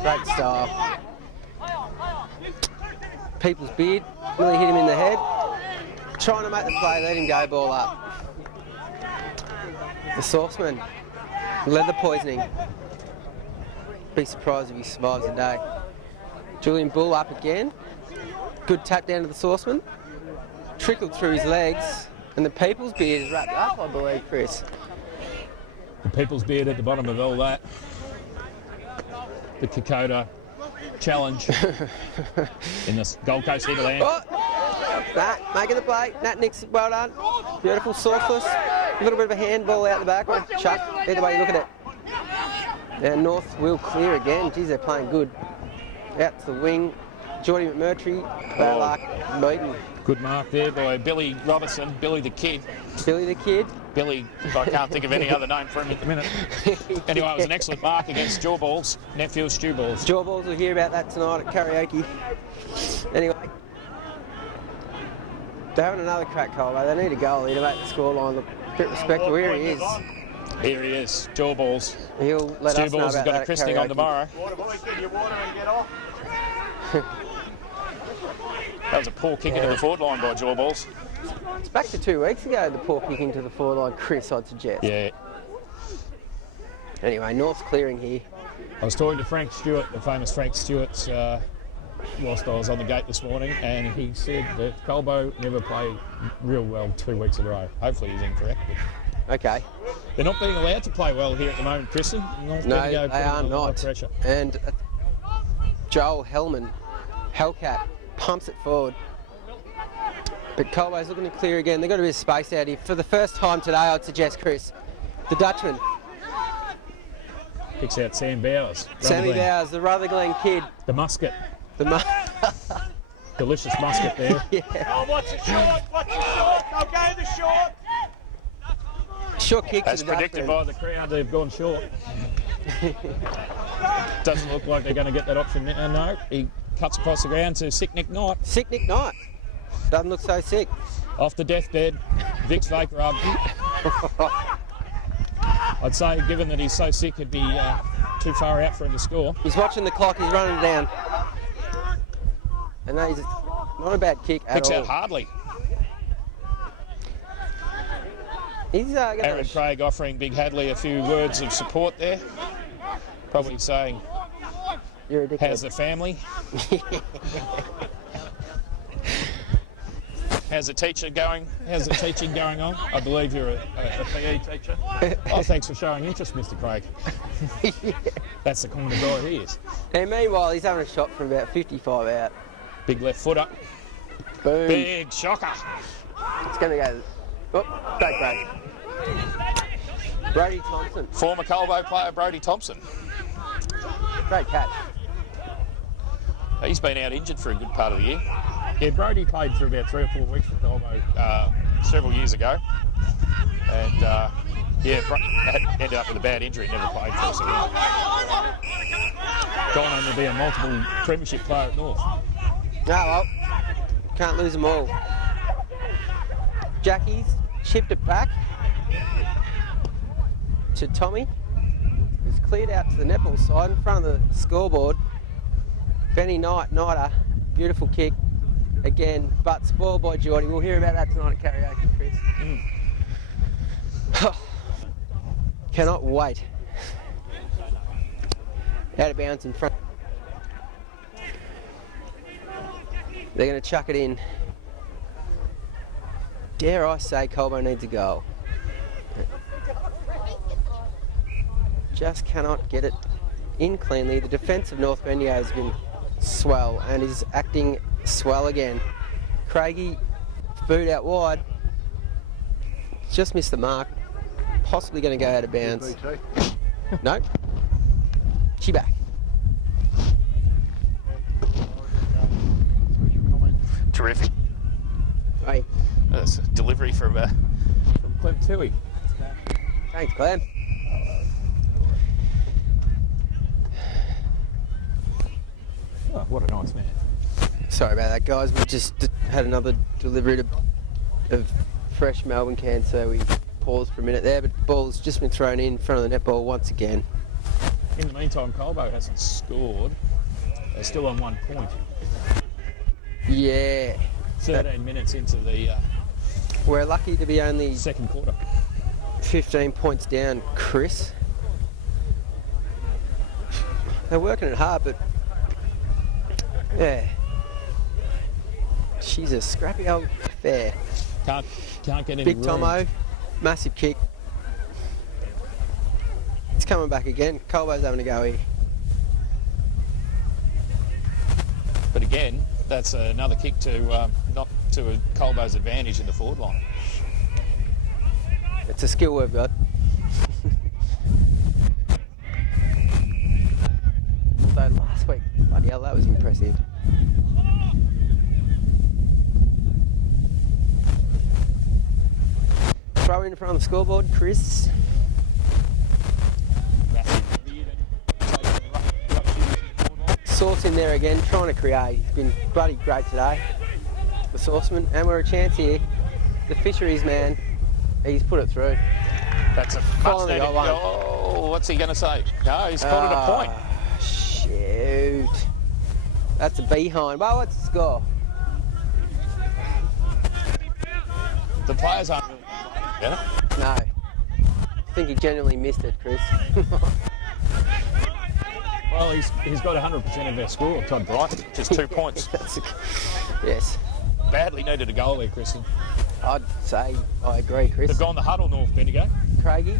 Great style. People's beard. Really hit him in the head. Trying to make the play, let him go, ball up. The sauceman. Leather poisoning. Be surprised if he survives the day. Julian Bull up again. Good tap down to the sauceman. Trickled through his legs. And the people's beard is wrapped up, I believe, Chris. The people's beard at the bottom of all that. The Kokoda challenge in the Gold Coast Hinterland. Oh! Nat making the play. Nat Nixon, well done. Beautiful, sauceless. A little bit of a handball out the back one. Chuck, either way you look at it. Now North will clear again. Geez, they're playing good. Out to the wing. Geordie McMurtry, Barlock, Meaton. Good mark there by Billy Robertson, Billy the Kid. Billy the Kid. Billy, I can't think of any other name for him at the minute. Anyway, it was an excellent mark against Jawballs, Netfield Stew Balls. Jawballs will hear about that tonight at karaoke. Anyway. They're having another crack, Colbo. They need a goal here to make the scoreline look a bit respectable. Here he is. Here he is, Jawballs. He'll let Stew us know Balls has about got that a christening on tomorrow. Water boys, get your water and get off. That was a poor kick into the forward line by Jawballs. It's back to 2 weeks ago, the poor kicking to the forward line, Chris, I'd suggest. Yeah. Anyway, North's clearing here. I was talking to Frank Stewart, the famous Frank Stewart, whilst I was on the gate this morning, and he said that Colbo never played real well 2 weeks in a row. Hopefully he's incorrect. Okay. They're not being allowed to play well here at the moment, Chrissy. No, they are not. Pressure. And Joel Hellman, Hellcat, pumps it forward. But Colbo's looking to clear again. They've got a bit of space out here. For the first time today, I'd suggest, Chris, the Dutchman. Picks out Sam Bowers. Sammy Rutherglen. Bowers, the Rutherglen kid. The musket. The Delicious musket there. yeah. Oh, watch the short, watch the short. I'll go the short. Short kick As to the predicted Dutchman. by the crowd, they've gone short. Doesn't look like they're going to get that option. No, he cuts across the ground to sick Nick Knight. Sick Nick Knight. Doesn't look so sick. Off the deathbed, Vic's fake rub. I'd say, given that he's so sick, it'd be too far out for him to score. He's watching the clock, he's running it down. And that is not a bad kick at Picks all. out hardly. He's going Aaron to... Craig offering Big Hadley a few words of support there. Probably saying, You're a dickhead. how's the family? How's the teacher going? How's the teaching going on? I believe you're a PE teacher. Oh, thanks for showing interest, Mr. Craig. That's the kind of guy he is. And meanwhile, he's having a shot from about 55 out. Big left footer. Boom. Big shocker. It's going to go... Oh, great. Brody Thompson. Former Colbo player Brody Thompson. Great catch. He's been out injured for a good part of the year. Yeah, Brody played for about 3 or 4 weeks for Colbo several years ago. And ended up with a bad injury, never played for us again. Gone on to be a multiple premiership player at North. No, well, can't lose them all. Jackie's chipped it back to Tommy. He's cleared out to the netball side in front of the scoreboard. Benny Knighter, beautiful kick again, but spoiled by Geordie. We'll hear about that tonight at karaoke, Chris. Cannot wait. Out of bounds in front. They're going to chuck it in. Dare I say Colbo needs a goal. Just cannot get it in cleanly. The defence of North Bendigo has been swell and is acting swell again. Craigie, boot out wide. Just missed the mark. Possibly going to go out of bounds. No. She back. Terrific. Right. That's a delivery from Clem Toohey. Thanks, Clem. Oh, what a nice man. Sorry about that, guys. We just had another delivery of fresh Melbourne cans, so we paused for a minute there, but the ball's just been thrown in front of the netball once again. In the meantime, Colbo hasn't scored. They're still on 1 point. Yeah. 13 minutes into the We're lucky to be only second quarter. 15 points down, Chris. They're working it hard, but yeah. She's a scrappy old affair. Can't get any Big room. Tomo, massive kick. It's coming back again. Colbo's having a go here. But again, that's another kick to not to Colbo's advantage in the forward line. It's a skill we've got. Although last week, bloody hell, that was impressive. Throw in front of the scoreboard, Chris. Sauce in there again, trying to create. He's been bloody great today, the Sauceman, and we're a chance here. The fisheries man, he's put it through. That's a Finally much needed got one. goal. What's he going to say? No, he's called it a point. Shoot. That's a behind. Well, what's the score? The players aren't. Yeah. No. I think he genuinely missed it, Chris. Well, he's got 100% of their score. Todd Bright, just 2 points. Yes. Badly needed a goal there, Kristen. I'd say I agree, Chris. They've gone the huddle, North Bendigo, Craigie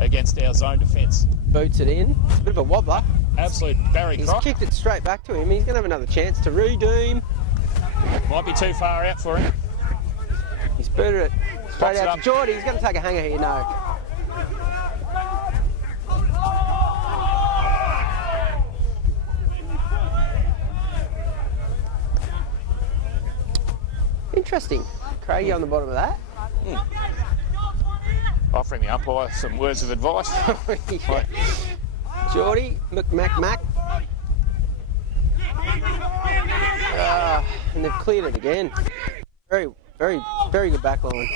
against our zone defence. boots it in. It's a bit of a wobbler. Absolute Barry He's Croc. kicked it straight back to him. He's going to have another chance to redeem. Might be too far out for him. He's booted it straight Box it out to up. Geordie. He's going to take a hanger here, no. Interesting. Craigie on the bottom of that. Offering the umpire some words of advice. Yeah. Geordie, Mac. And they've cleared it again. Very good back line.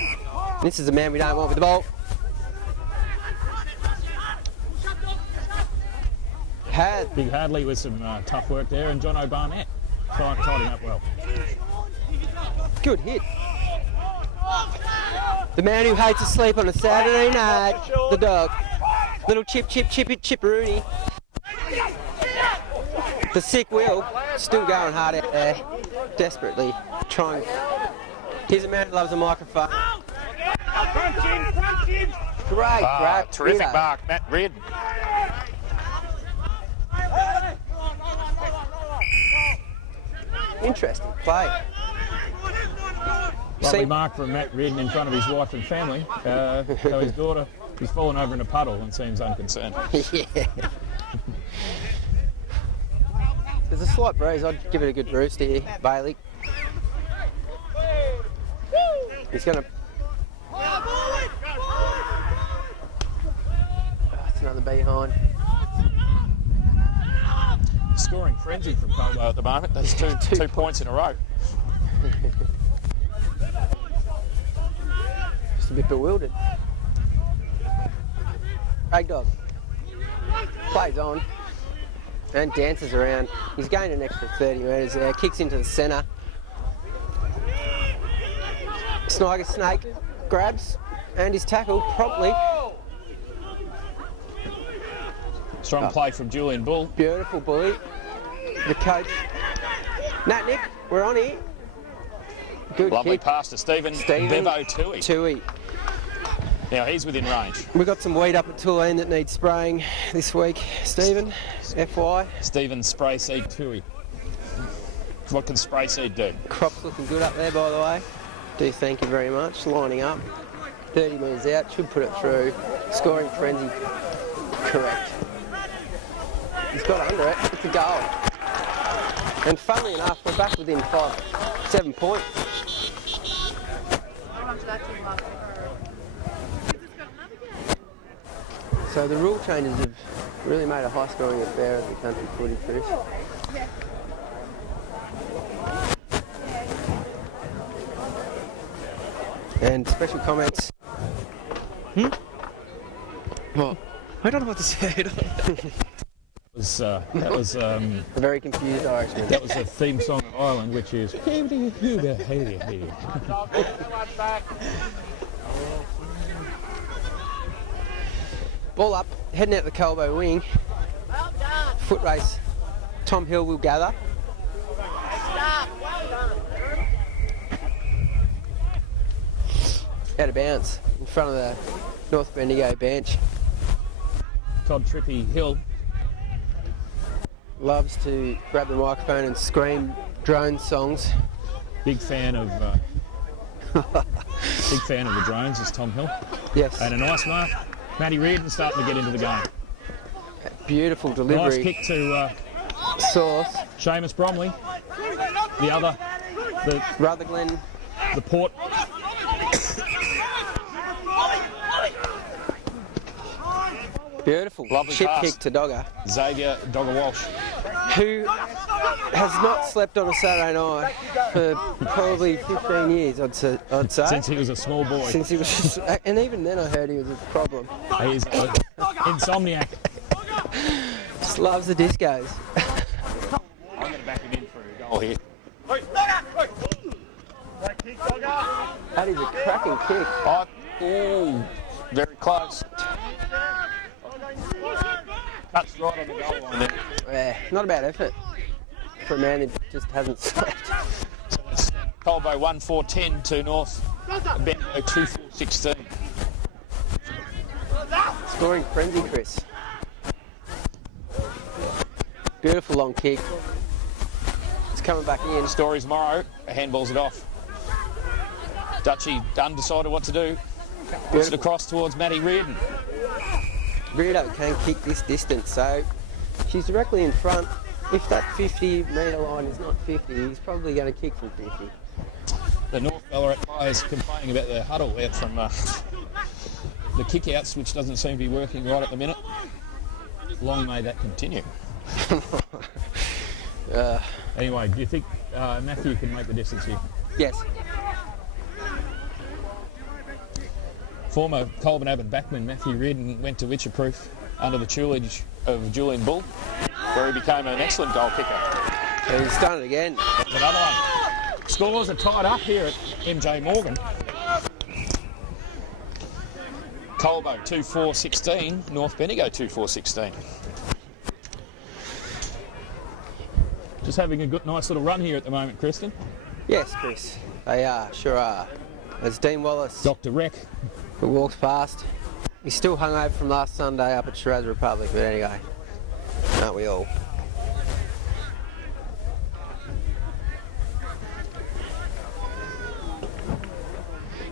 This is a man we don't want with the ball. Big Hadley with some tough work there, and John O'Barnett tied him up well. Good hit. The man who hates to sleep on a Saturday night, the dog. Little chipperoonie. The sick Will, still going hard out there, desperately trying. Here's a man who loves a microphone. Great. Terrific hitter. mark, Matt Reardon. Interesting play. Lovely See- mark from Matt Reardon in front of his wife and family. So his daughter is fallen over in a puddle and seems unconcerned. Yeah. There's a slight breeze. I'd give it a good roost here, Bailey. He's going to... That's another behind. Scoring frenzy from Colbo at the moment. That's two points in a row. Just a bit bewildered. Great dog. Plays on and dances around. He's gained an extra 30 metres there. Kicks into the centre. Sniger Snake grabs and is tackled promptly. Strong play from Julian Bull. Beautiful bully. The coach. Nat Nick, we're on here. Good Lovely kick. pass to Stephen Bevo Tui. Tui. Now he's within range. We've got some weed up at Tulane that needs spraying this week. Stephen, FY. Stephen Spray Seed Tui. What can Spray Seed do? Crop's looking good up there, by the way. Do thank you very much. Lining up. 30 metres out. Should put it through. Scoring frenzy. Correct. He's got under it. It's a goal. And funnily enough, we're back within 7 points. So the rule changes have really made a high-scoring affair of the country footy, Chris. And special comments. Well, I don't know what to say. That was A very confused Irishman. that was the theme song of Ireland, which is Ball up, heading out the Colbo wing. Well done. Foot race. Tom Hill will gather. Stop. Well done. Out of bounds in front of the North Bendigo bench. Todd Trippy Hill. Loves to grab the microphone and scream drone songs. Big fan of the drones is Tom Hill. Yes. And a nice mark. Matty Reardon starting to get into the game. Beautiful Nice delivery. kick to Sauce. Seamus Bromley. The other, Rutherglen. the Port. Beautiful. Lovely Chip pass. kick to Dogger, Xavier Dogger Walsh. who has not slept on a Saturday night for probably 15 years, I'd say. Since he was a small boy. Since he was, and even then I heard he was a problem. He is an insomniac. Just loves the discos. I'm going to back him in for a goal here. That is a cracking kick. Oh, very close. Cuts right on the goal line there. Yeah, not a bad effort for a man who just hasn't slept. So it's Colbo 1-4-10 to North Bendigo 2-4-16. Scoring frenzy, Chris. Beautiful long kick. It's coming back in. Stories Morrow handballs it off. Dutchy undecided what to do. Puts it across towards Matty Reardon. Rito can kick this distance, so she's directly in front. If that 50-metre line is not 50, he's probably going to kick from 50. The North Ballarat players complaining about their huddle out from the kick-outs, which doesn't seem to be working right at the minute. Long may that continue. Anyway, do you think Matthew can make the distance here? Yes. Former Colbinabbin backman Matthew Reardon went to Witcherproof under the tutelage of Julian Bull, where he became an excellent goal kicker. And he's done it again. There's another one. Scores are tied up here at MJ Morgan. Colbo 2-4-16, North Bendigo 2-4-16. Just having a good, nice little run here at the moment, Kristen. Yes, Chris. They are, sure are. As Dean Wallace, Dr. Reck. who walks past, he's still hungover from last Sunday up at Shiraz Republic, but anyway, aren't we all?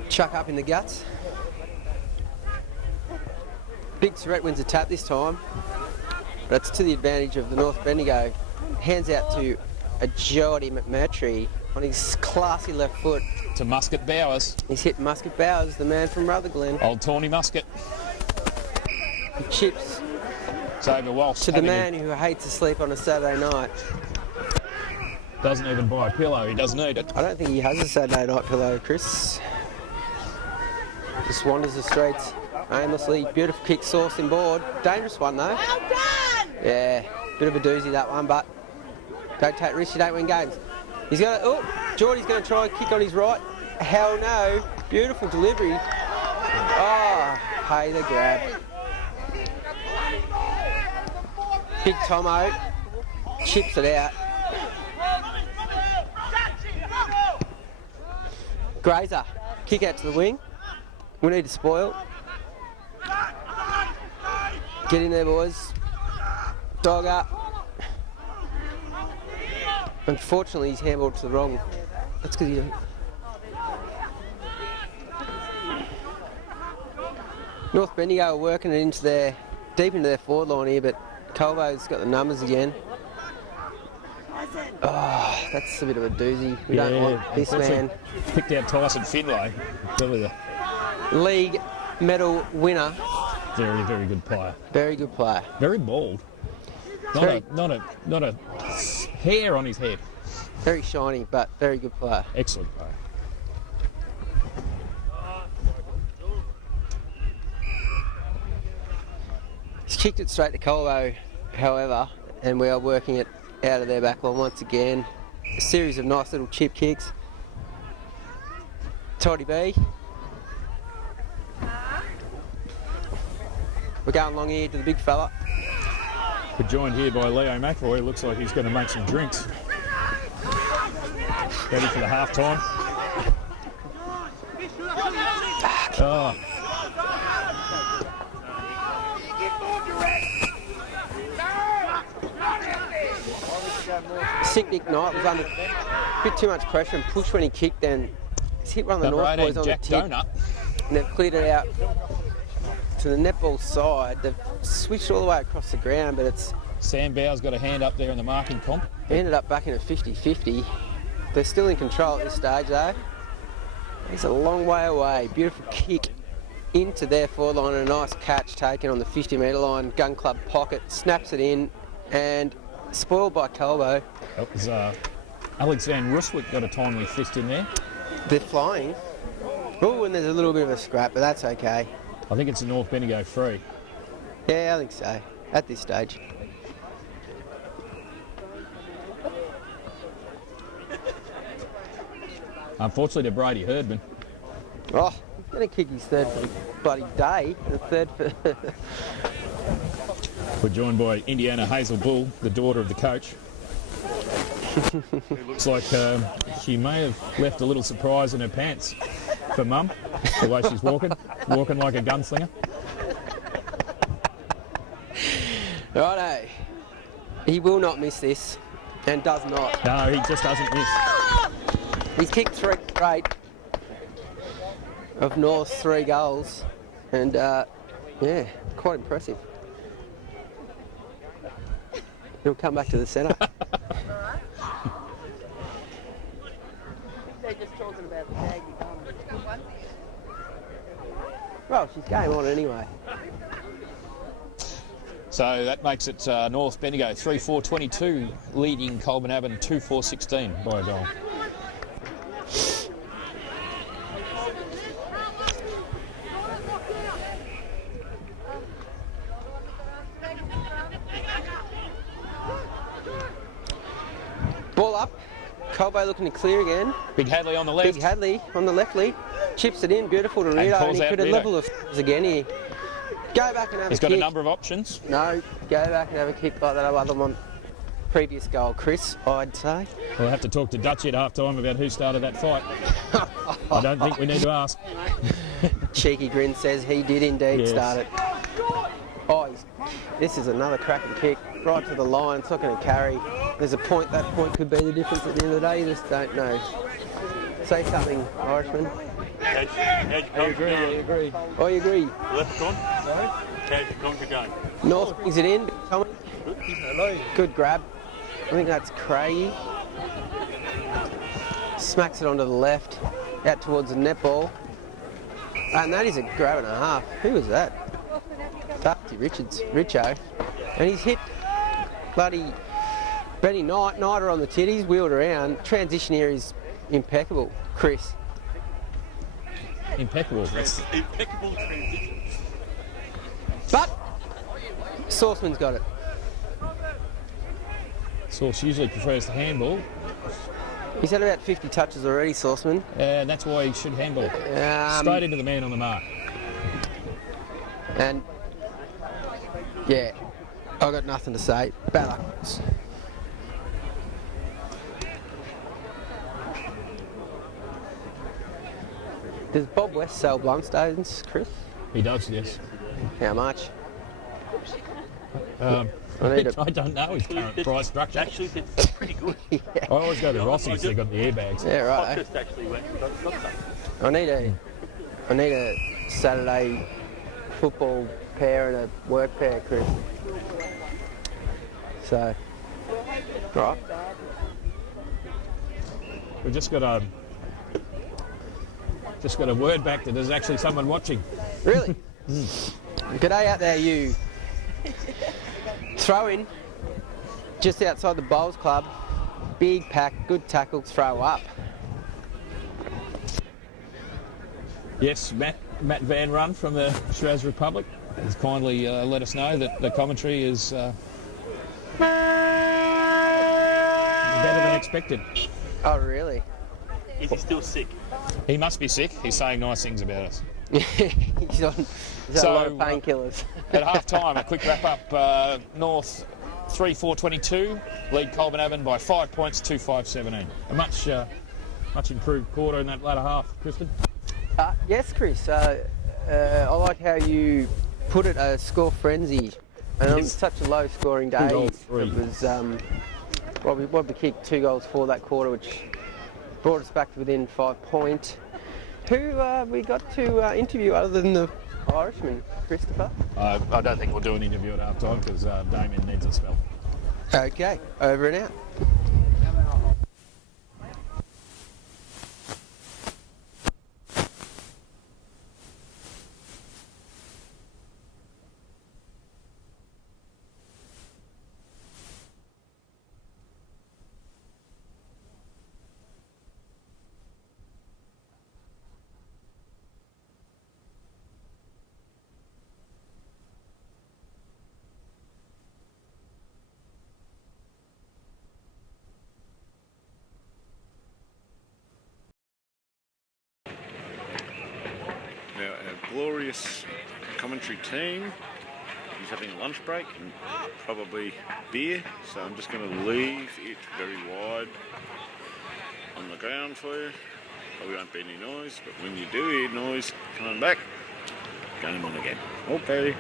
Chuck up in the guts. Big Surrett wins a tap this time, but it's to the advantage of the North Bendigo. Hands out to a Jody McMurtry on his classy left foot. To Musket Bowers. He's hit Musket Bowers, the man from Rutherglen. Old Tawny Musket. He chips Xavier Walsh. to the man who hates to sleep on a Saturday night. Doesn't even buy a pillow, he doesn't need it. I don't think he has a Saturday night pillow, Chris. Just wanders the streets. aimlessly. Beautiful kick, source inboard. Dangerous one though. Well done! Yeah, bit of a doozy that one, but don't take risks, you don't win games. He's going to, Geordie's going to try and kick on his right. Hell no. Beautiful delivery. Oh, hey, the grab. Big Tomo chips it out. Grazer, kick out to the wing. We need to spoil. Get in there, boys. Dog up. Unfortunately, he's handballed to the wrong. That's because he didn't. North Bendigo are working it into their, deep into their forward line here, but Colbo's got the numbers again. Oh, that's a bit of a doozy. We don't want this man. Picked out Tyson Finlay. Tell you. League medal winner. Very, very good player. Very good player. Very bald. Not a hair on his head. Very shiny, but very good player. Excellent player. He's kicked it straight to Colbo, however, and we are working it out of their backline once again. A series of nice little chip kicks. Toddy B. We're going along here to the big fella. We're joined here by Leo McAvoy. Looks like he's going to make some drinks. Ready for the half time. Oh. Sick Nick Knight was under a bit too much pressure and pushed when he kicked, then he's hit one of the North boys on the tip. And they've cleared it out to the netball side. They've switched all the way across the ground, but it's... Sam Bow's got a hand up there in the marking comp. Ended up back in a 50-50. They're still in control at this stage though. He's a long way away. Beautiful kick into their forward line and a nice catch taken on the 50-metre line. Gun club pocket, snaps it in and spoiled by Colbo. That was Alex Van Ruswick got a timely fist in there. They're flying. Oh, and there's a little bit of a scrap, but that's okay. I think it's a North Bendigo free. Yeah, I think so, at this stage. Unfortunately to Brady Herdman. Oh, he's going to kick his third for the bloody day. The third for... We're joined by Indiana Hazel Bull, the daughter of the coach. Looks like she may have left a little surprise in her pants for Mum, the way she's walking like a gunslinger. Righto. He will not miss this, and does not. No, he just doesn't miss. He's kicked 3 straight of North's 3 goals, and yeah, quite impressive. He'll come back to the centre. They're just talking about the tag. Well, she's game on anyway. So that makes it North Bendigo 3-4-22, leading Colbinabbin 2-4-16 by a goal. Ball up. Colbo looking to clear again. Big Hadley on the left. Big Hadley on the left lead. Chips it in. Beautiful to Rito. And he could have level of again here. Go back and have a kick. He's got a number of options. No, go back and have a kick like that other one. Previous goal, Chris, I'd say. We'll have to talk to Dutchy at half time about who started that fight. I don't think we need to ask. Cheeky grin says he did indeed start it. Oh, this is another cracking kick. Right to the line, it's not going to carry. There's a point, that point could be the difference at the end of the day, you just don't know. Say something, Irishman. I agree. I agree. Left con? No. How's your conquer going? North brings it in. Tommy. Good grab. I think that's Craigie. Smacks it onto the left, out towards the netball. And that is a grab and a half. Who was that? Darcy Richards, Richo. And he's hit bloody Benny Knighter on the titties, wheeled around. Transition here is impeccable, Chris. Impeccable. Impeccable transition. Sauceman's got it. Source usually prefers the handball, He's had about 50 touches already, Sauceman. and that's why he should handball. Straight into the man on the mark. And yeah, I got nothing to say. Bad luck. Does Bob West sell Blundstones, Chris? He does, yes. How much? I I need a, don't know his current price structure. Actually, it's pretty good. I always go to Rossi's, they've got the airbags. yeah, right. Just actually went and got some. I need a Saturday football pair and a work pair, Chris. So, right. We've just got a word back that there's actually someone watching. Really? G'day out there, you. Throw in, just outside the Bowls Club. Big pack, good tackle, throw up. Yes, Matt Van Run from the Shiraz Republic has kindly let us know that the commentary is better than expected. Oh, really? Is he still sick? He must be sick. He's saying nice things about us. He's on a lot of painkillers. At half time, a quick wrap up. North 3-4-22, lead Colbinabbin by 5 points, 2-5-17. A much improved quarter in that latter half, Kristen. Yes, Chris. I like how you put it, a score frenzy. And on such a low scoring day, 2 goals, 3. it was, we kicked 2 goals for that quarter, which brought us back to within 5 points. Who we got to interview other than the Irishman, Christopher? I don't think we'll do an interview at half time because Damien needs a spell. Okay, over and out. Now our glorious commentary team is having a lunch break and probably beer, so I'm just going to leave it very wide on the ground for you. Probably won't be any noise, but when you do hear noise coming back, game on again. Okay.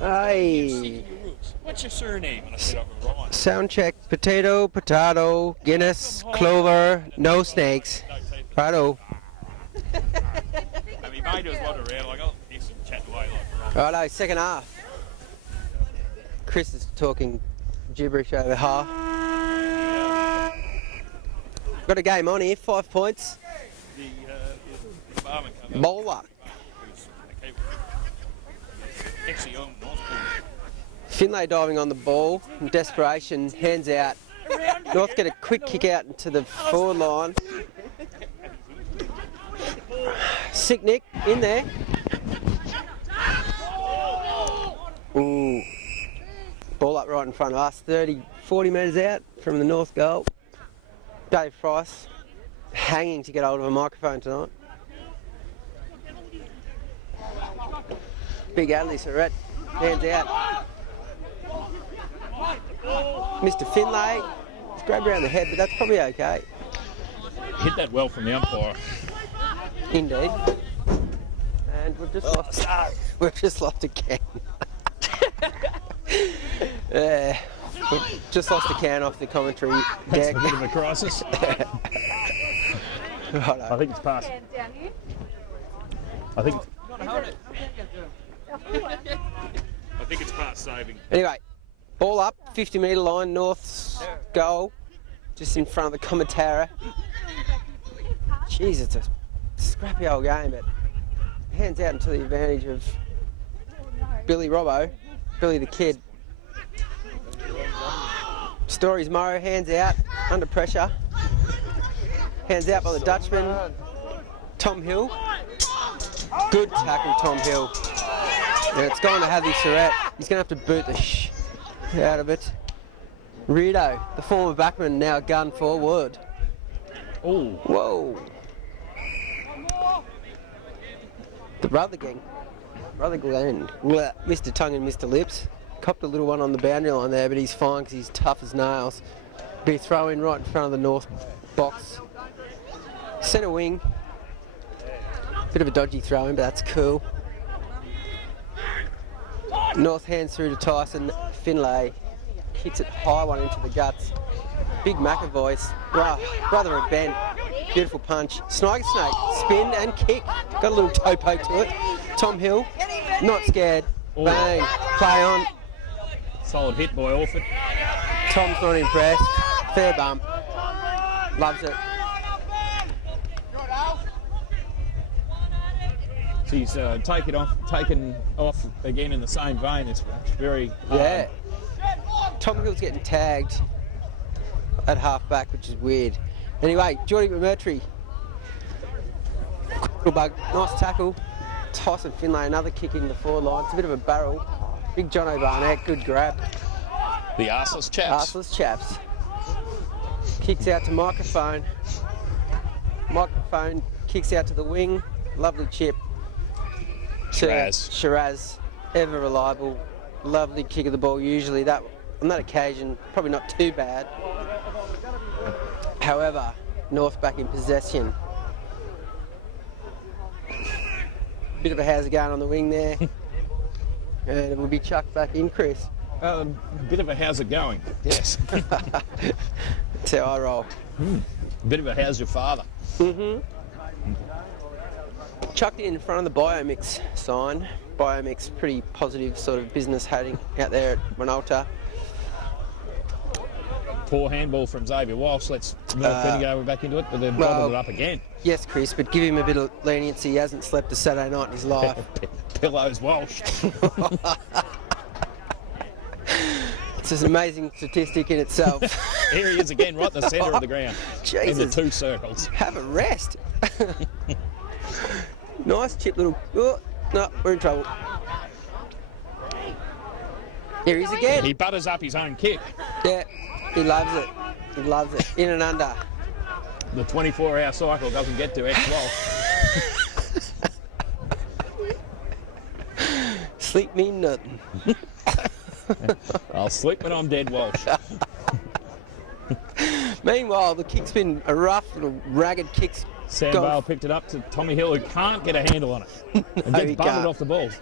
Aye. What's your surname? And I said, I'm Ryan. Sound check. Potato, potato, Guinness, clover, no snakes. Righto. I mean, mate was what around, like, I'll do some chat away, like, Righto, second half. Chris is talking gibberish over half. Got a game on here, 5 points. the barman come Bowler. actually on North Pool. Finlay diving on the ball. In desperation, hands out. North get a quick kick out into the forward line. Sick Nick in there. Ooh. Ball up right in front of us, 40 metres out from the North goal. Dave Price hanging to get hold of a microphone tonight. Big Adley Surrett, hands out. Mr. Finlay, he's grabbed around the head, but that's probably okay. Hit that well from the umpire. Indeed. And we've just lost. We've just lost again. We've just lost a can off the commentary That's deck. a bit of a crisis. I think it's past. I think it's past saving. Anyway, ball up, 50 metre line, North's goal, just in front of the commentara. Jeez, it's a scrappy old game, but hands out into the advantage of Billy Robbo, Billy the Kid. Stories Morrow, hands out, under pressure. Hands out by the Dutchman. Tom Hill. Good tackle, Tom Hill. Yeah, it's going to Hadley Surratt. He's going to have to boot the out of it. Rito, the former backman, now gun forward. Oh, Whoa. The brother gang. Brother Glenn. Mr. Tongue and Mr. Lips. Copped a little one on the boundary line there, but he's fine because he's tough as nails. Be throw in right in front of the North box. Centre wing. Bit of a dodgy throw in, but that's cool. North hands through to Tyson. Finlay kicks it high one into the guts. Big McAvoy's. Brother of Ben. Beautiful punch. Snake, spin and kick. Got a little toe poke to it. Tom Hill, not scared. Oh. Bang. Play on. solid hit by Orford. Tom's not impressed. Fair bump. Loves it. So he's taken off again in the same vein this match. Very Yeah. Tom Hill's getting tagged at half back, which is weird. Anyway, Geordie McMurtry. Bug. Nice tackle. Tyson Finlay, another kick in the forward line. It's a bit of a barrel. Big Jono Barnett, good grab. the arseless chaps. Arseless chaps. Kicks out to microphone. Microphone kicks out to the wing. Lovely chip. To Shiraz, ever reliable. Lovely kick of the ball. Usually that on that occasion, probably not too bad. However, North back in possession. Bit of a how's it going on the wing there. And it will be chucked back in, Chris. A bit of a how's it going? Yes. That's how I roll. A bit of a how's your father? Chucked it in front of the Biomix sign. Biomix, pretty positive sort of business heading out there at Minolta. Poor handball from Xavier Walsh. Let's move Bendigo back into it, but they've bottled it up again. Yes, Chris, but give him a bit of leniency. He hasn't slept a Saturday night in his life. Pillows Walsh. It's an amazing statistic in itself. Here he is again, right in the centre of the ground. In the Jesus. two circles. Have a rest. Nice chip little... Oh, no, we're in trouble. Here he is again. He butters up his own kick. Yeah, he loves it. He loves it. In and under. The 24-hour cycle doesn't get to ex-Walsh. Sleep me nothing. I'll sleep when I'm dead, Walsh. Meanwhile, the kick's been a rough little ragged kicks. Sam Bale picked it up to Tommy Hill, who can't get a handle on it. And No, gets he bundled can't. off the balls.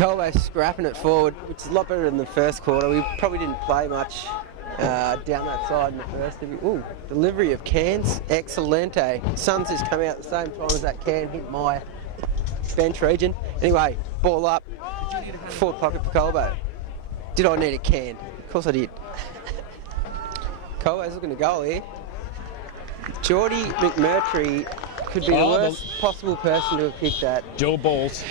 Colbo scrapping it forward, which is a lot better than the first quarter. We probably didn't play much down that side in the first. Ooh, delivery of cans, excelente. Sun's just come out at the same time as that can hit my bench region. Anyway, ball up, forward pocket for Colbo. Did I need a can? Of course I did. Colbo's looking to goal here. Geordie McMurtry could be the worst possible person to have kicked that. Dual balls.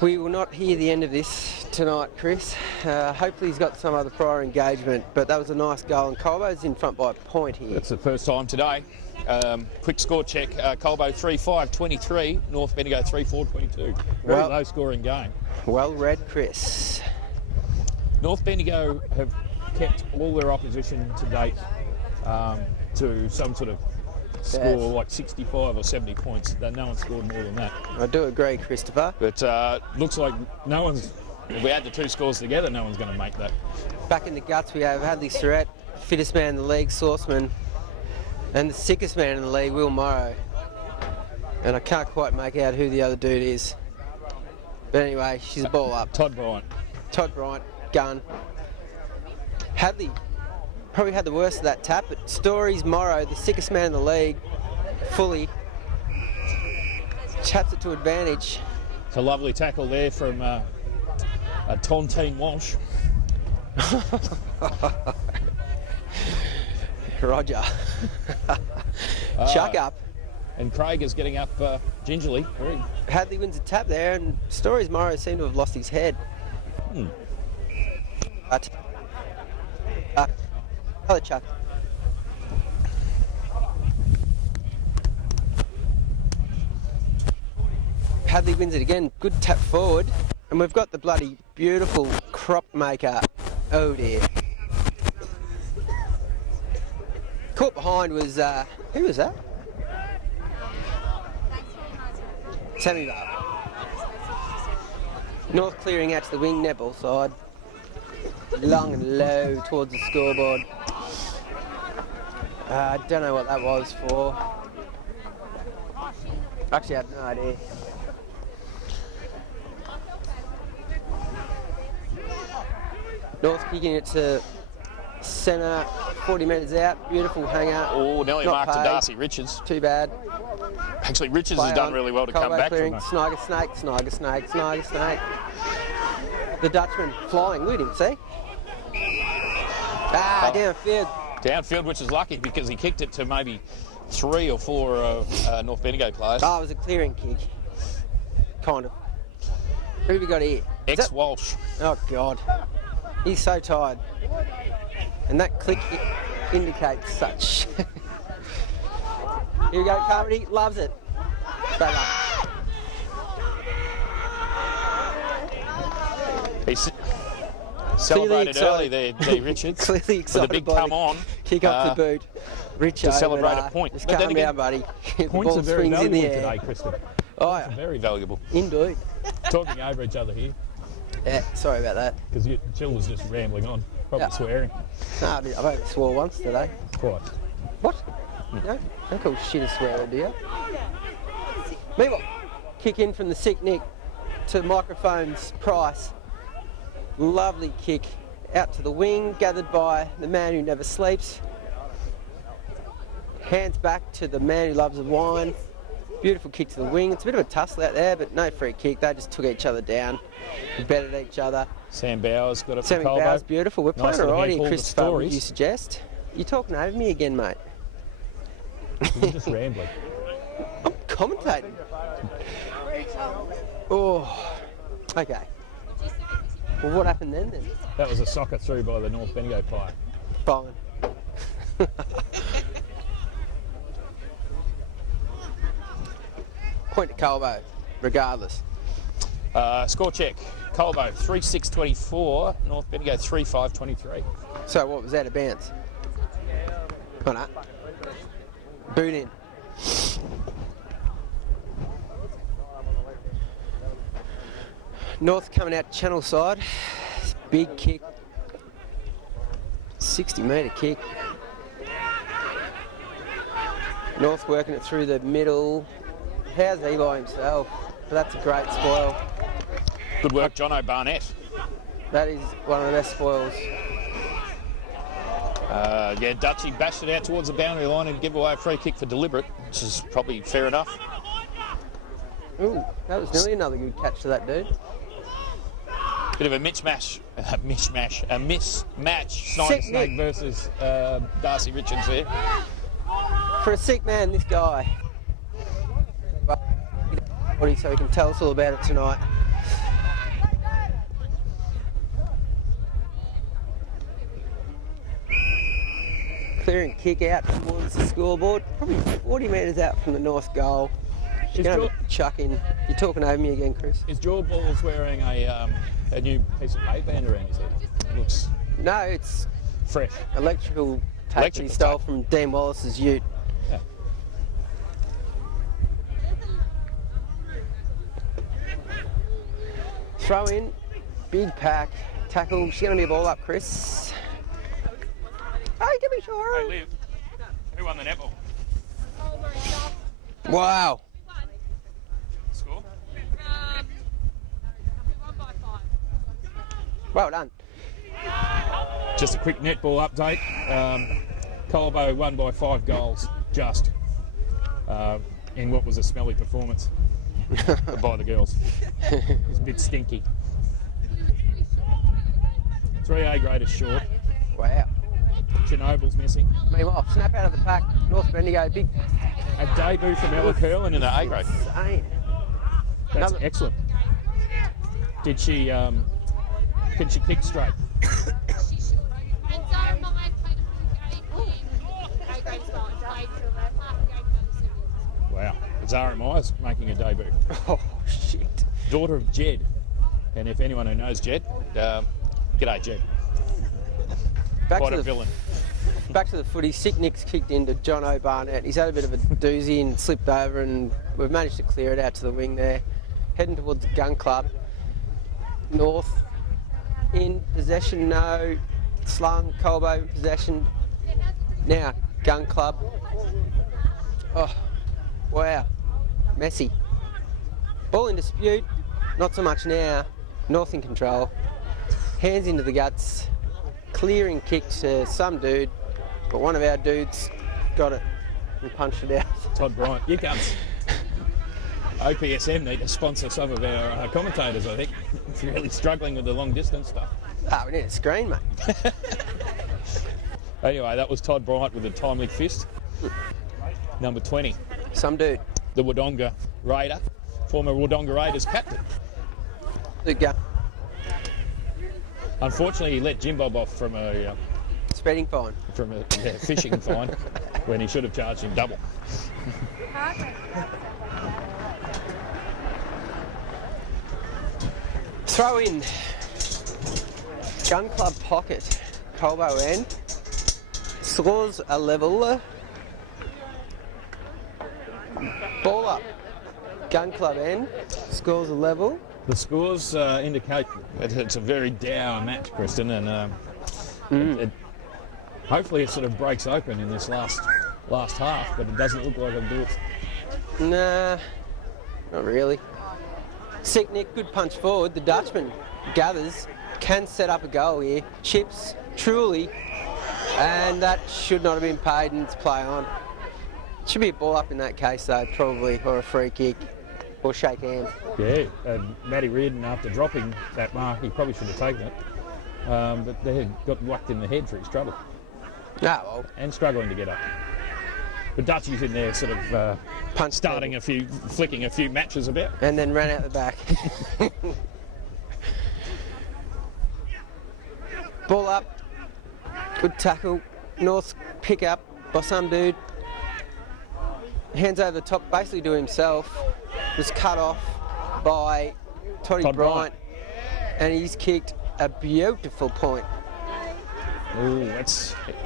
We will not hear the end of this tonight, Chris. Hopefully he's got some other prior engagement, but that was a nice goal, and Colbo's in front by a point here. That's the first time today. Quick score check. Colbo 3-5-23, North Bendigo 3-4-22. Very low scoring game. Well read, Chris. North Bendigo have kept all their opposition to date to some sort of score like 65 or 70 points. No one scored more than that. I do agree, Christopher. But looks like no one's, if we add the two scores together, no one's going to make that. Back in the guts we have Hadley Surratt, fittest man in the league, Sauceman, and the sickest man in the league, Will Morrow. And I can't quite make out who the other dude is. But anyway, she's a ball up. Todd Bryant. Todd Bryant, gun. Hadley probably had the worst of that tap, but Stories Morrow, the sickest man in the league, fully taps it to advantage. It's a lovely tackle there from Tontine Walsh. Roger. Chuck up. And Craig is getting up gingerly. Hadley wins a tap there, and Stories Morrow seemed to have lost his head. Other chuck. Hadley wins it again. Good tap forward. And we've got the bloody beautiful crop maker. Oh dear. Caught behind was, who was that? Sammy Barb. North clearing out to the wing netball side. Long and low towards the scoreboard. I don't know what that was for. Actually, I have no idea. North kicking it to centre, 40 metres out. Beautiful hanger. Oh, nearly marked to Darcy Richards. Too bad. Actually, Richards has done really well to come back from that. Sniger snake, Sniger snake, Sniger snake. The Dutchman flying. Look at him, see? Downfield. Downfield, which is lucky because he kicked it to maybe 3 or 4 of North Bendigo players. Oh, it was a clearing kick. Kind of. Who have we got here? Ex-Walsh. Oh, God. He's so tired. And that click indicates such. Here we go, Carmody. Loves it. Back up. He celebrated early there, D. Richards. Clearly excited with a big by come on. Kick up the boot. Rich to celebrate a point. Just But then calm again, down, buddy. The points ball are very swings in valuable the air. today, Kristen. Oh, Points yeah. are very valuable. Indeed. Talking over each other here Yeah, sorry about that. because Jill was just rambling on, probably swearing. No, I've only swore once today. Quite. What? No? Don't call shit a swearer, do you? Meanwhile, kick in from the sick Nick to microphone's Price. Lovely kick out to the wing, gathered by the man who never sleeps. Hands back to the man who loves the wine. Beautiful kick to the wing. It's a bit of a tussle out there, but no free kick. They just took each other down, bettered each other. Sam Bowers got it for Sammy Colbo. Bowers, beautiful. We're playing little alright handful here, of Christopher, would stories. you suggest? You're talking over me again, mate. You're just rambling. I'm commentating. Oh, okay. Well, what happened then? That was a socker through by the North Bendigo player. Fine. Point to Colbo, regardless. Score check. Colbo 3-6-24, North Bendigo 3-5-23. So what was that, a bounce? Oh no. Boot in. North coming out channel side. Big kick. 60-metre kick. North working it through the middle. How's he by himself? But that's a great spoil. Good work, Jono Barnett. That is one of the best spoils. Yeah, Dutchie bashed it out towards the boundary line and give away a free kick for deliberate, which is probably fair enough. Ooh, that was nearly another good catch to that dude. Bit of a mismatch. Snider Sick Snake Nick. versus Darcy Richards there. For a sick man, this guy. So he can tell us all about it tonight. Clearing kick out towards the scoreboard. Probably 40 metres out from the north goal. She's going to chuck in. You're talking over me again, Chris. Is Joel Balls wearing a new piece of tape-band around his head? It looks No, it's fresh. electrical tape that he Electrical stole tape. from Dean Wallace's ute. Yeah. Throw in, big pack, tackle. She's going to be a ball up, Chris. Oh, give me sure. Hey, Liv, who won the netball? Wow. Score? Well done. Just a quick netball update. Colbo won by 5 goals, just, in what was a smelly performance by the girls. It was a bit stinky. 3A graders short. Wow. Chernobyl's missing. Meanwhile, snap out of the pack. North Bendigo, big A debut from Ella Curlin in the A grade. insane. That's Another- excellent. Did she, can she kick straight? Wow. Zara Myers making a debut. Oh, shit. Daughter of Jed. And if anyone who knows Jed, g'day Jed. Back Quite to a the villain. Back to the footy. Sick Nick's kicked into John O'Barnett. He's had a bit of a doozy and slipped over, and we've managed to clear it out to the wing there. Heading towards the Gun Club. North in possession, no. Slung, Colbo in possession. Now, Gun Club. Oh, wow. Messy. Ball in dispute. Not so much now. North in control. Hands into the guts. Clearing kick to some dude, but one of our dudes got it and punched it out. Todd Bryant. You cunts. OPSM need to sponsor some of our commentators, I think. It's really struggling with the long distance stuff. Ah, we need a screen, mate. Anyway, that was Todd Bryant with a timely fist. Number 20, Some dude. the Wodonga Raider, former Wodonga Raiders captain. Good go. Unfortunately, he let Jim Bob off from a Speeding fine. fishing fine when he should have charged him double. Throw in. Gun Club pocket. Colbo end. Scores a level. Ball up. Gun Club end. Scores a level. The scores indicate that it's a very dour match, Kristen, and hopefully it sort of breaks open in this last half, but it doesn't look like it'll do it. Nah, not really. Sick Nick, good punch forward. The Dutchman gathers, can set up a goal here. Chips, truly, and that should not have been paid, and it's play on. Should be a ball up in that case though, probably, or a free kick, or shake hands. Yeah, Matty Reardon, after dropping that mark, he probably should have taken it, but they had got whacked in the head for his trouble, Ah, well, and struggling to get up. But Dutchie's in there sort of punch flicking a few matches about. and then ran out the back. Ball up, good tackle. North pick up by some dude. Hands over the top, basically to himself. Was cut off by Todd Bryant. Bryant, and he's kicked a beautiful point. Ooh,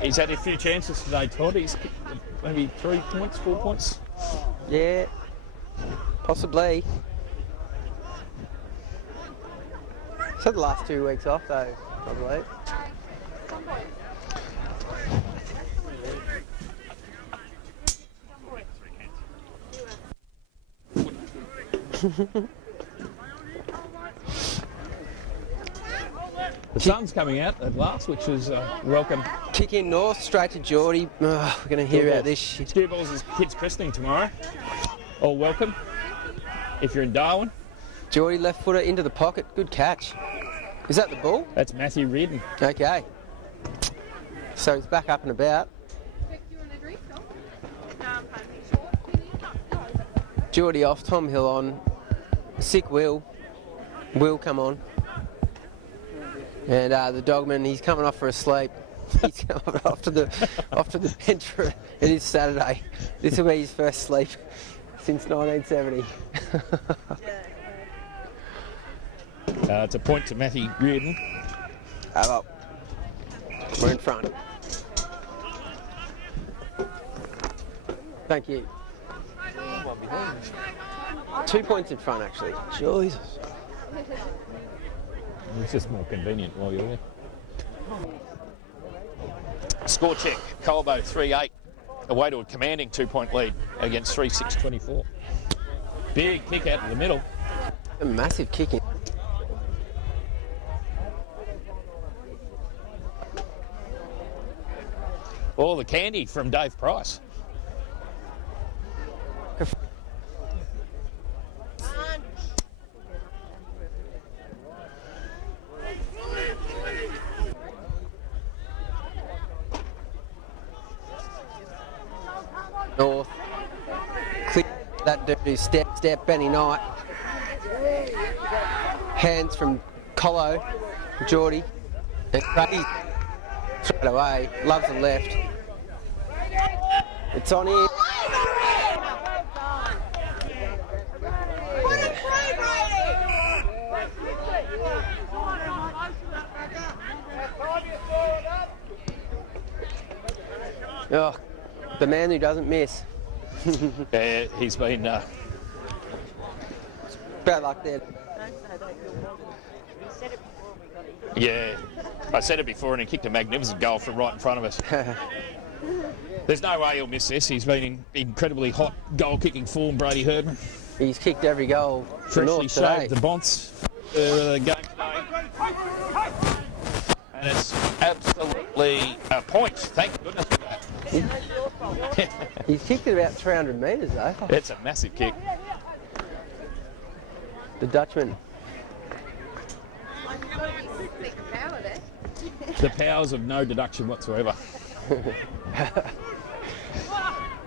he's had a few chances today, Todd. He's kicked maybe 3 points, 4 points. Yeah, possibly. He's had the last 2 weeks off though, probably. The sun's coming out at last, which is welcome. Kick in north, straight to Geordie. Oh, we're going to hear about this shit. Ski balls is kids' christening tomorrow. All welcome. If you're in Darwin. Geordie left footer into the pocket. Good catch. Is that the ball? That's Matthew Reardon. Okay. So he's back up and about. Geordie off, Tom Hill on. Sick Will. Will come on. And the dogman, he's coming off for a sleep. He's coming off to the bench for it is Saturday. This will be his first sleep since 1970. It's a point to Matthew Reardon. Have up. We're in front. Thank you. 2 points in front, actually. Jesus. It's just more convenient while you're there. Score check. Colbo 3-8. Away to a commanding 2-point lead against 3-6-24. Big kick out of the middle. A massive kick in. All the candy from Dave Price. North. Click that dude. Step, Benny Knight. Hands from Colo, Geordie. And Craig straight away. Loves the left. It's on here. Oh, the man who doesn't miss. Yeah, he's been... Bad luck there. Yeah, I said it before and he kicked a magnificent goal from right in front of us. There's no way he'll miss this. He's been in incredibly hot goal-kicking form, Brady Herdman. He's kicked every goal for Freshly North today. shaved the bonce for the game today. And it's absolutely a point. Thank goodness for that. He's kicked it about 300 metres though. It's a massive kick. The Dutchman. The powers of no deduction whatsoever.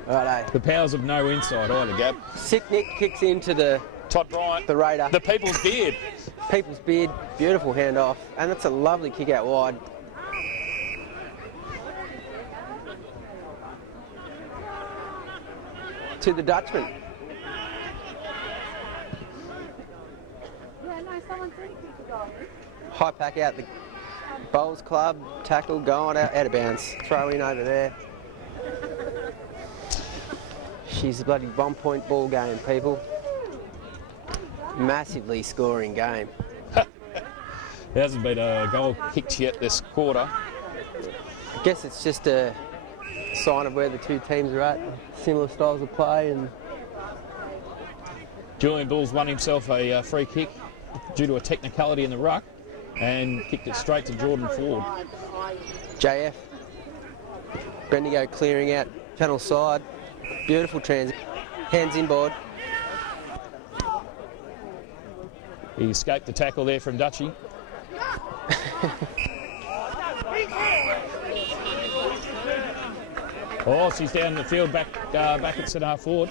Righto. The powers of no inside either, Gab. Sick Nick kicks into the Todd Bryant, the Raider. the people's beard. People's beard, beautiful handoff, and that's a lovely kick out wide. To the Dutchman. High pack out the Bowls Club, tackle, going out of bounds. Throw in over there. She's a bloody 1 point ball game, people. Massively scoring game. There hasn't been a goal kicked yet this quarter. I guess it's just a sign of where the two teams are at. Similar styles of play, and Julian Bulls won himself a free kick due to a technicality in the ruck and kicked it straight to Jordan Ford. JF. Bendigo clearing out channel side. Beautiful transit. Hands inboard. He escaped the tackle there from Dutchie. Oh, she's down the field back at centre half forward.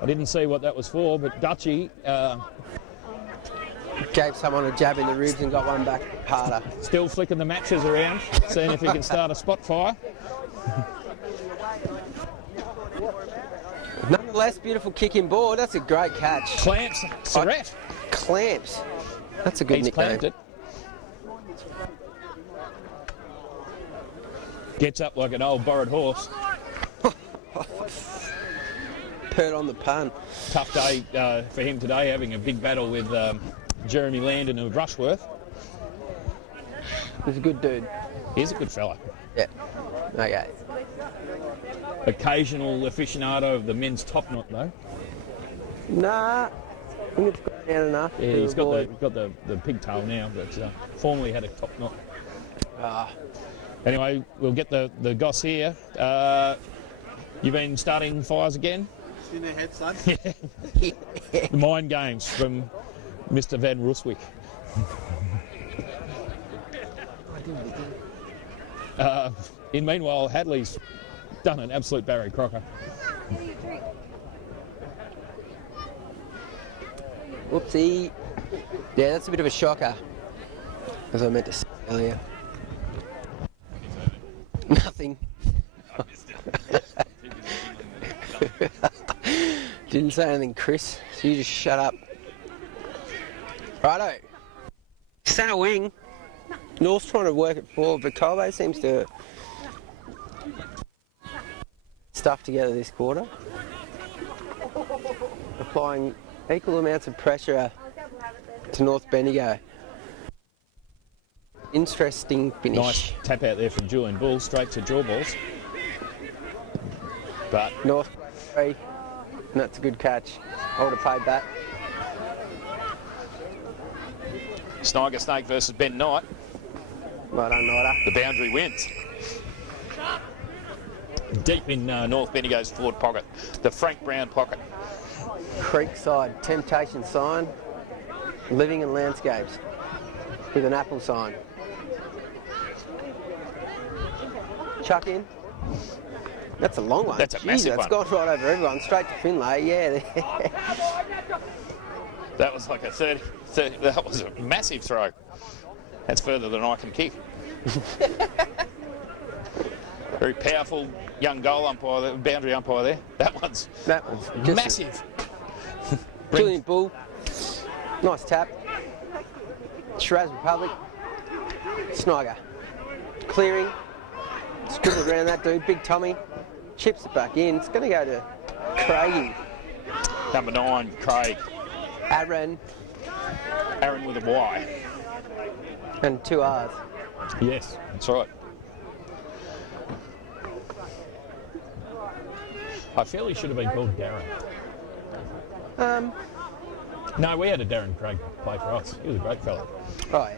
I didn't see what that was for, but Dutchie Gave someone a jab in the ribs and got one back harder. still flicking the matches around, seeing if he can start a spot fire. Nonetheless, beautiful kick in board. That's a great catch. Clamps, Surratt. Clamps. That's a good He's nickname. clamped it. Gets up like an old borrowed horse. Pert on the pun. Tough day for him today, having a big battle with Jeremy Landon of Rushworth. He's a good dude. He's a good fella. Yeah. Okay. Occasional aficionado of the men's top knot, though. Nah. think it's gone down enough. Yeah, to he's got avoid- the pigtail now, but formerly had a top knot. Ah, Anyway, we'll get the goss here. You've been starting fires again? In their head, son. The mind games from Mr. Van Ruswick. Meanwhile, Hadley's done an absolute Barry Crocker. whoopsie. Yeah, that's a bit of a shocker, as I meant to say earlier. Nothing. Didn't say anything, Chris, so you just shut up. Righto. Centre wing. North's trying to work it forward, but Colbinabbin seems to stuff together this quarter. Applying equal amounts of pressure to North Bendigo. Interesting finish. Nice tap out there from Julian Bull, straight to draw balls. But North 3, and that's a good catch. I would have paid that. Sniger Snake versus Ben Knight. Well done, Nida. The boundary wins. Deep in North Bendigo's forward pocket, the Frank Brown pocket. Creekside temptation sign. Living in landscapes with an apple sign. Chuck in. That's a long one. That's a Jeez, massive that's one. gone right over everyone. Straight to Finlay. Yeah. That was like a 30, that was a massive throw. That's further than I can kick. Very powerful young goal umpire, there, boundary umpire there. That one's just massive. Julian Bull. Nice tap. Shiraz Republic. Sniger. Clearing. Scribbled around that dude. Big Tommy. Chips it back in. It's going to go to Craigie. Number 9, Craig. Aaron. Aaron with a Y. And 2 R's. Yes, that's right. I feel he should have been called Darren. No, we had a Darren Craig play for us. He was a great fella. Oh, yeah.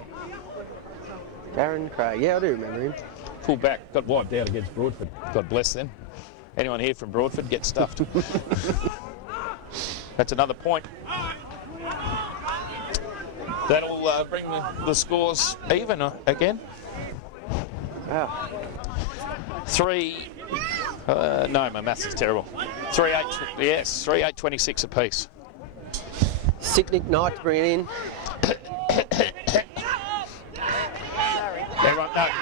Darren Craig. Yeah, I do remember him. Full back, got wiped out against Broadford. God bless them. Anyone here from Broadford, get stuffed. That's another point. That'll bring the scores even again. Wow. 3. No, my maths is terrible. 3-8. Yes, 3-8-26 apiece. Sicknick Knight to bring it in.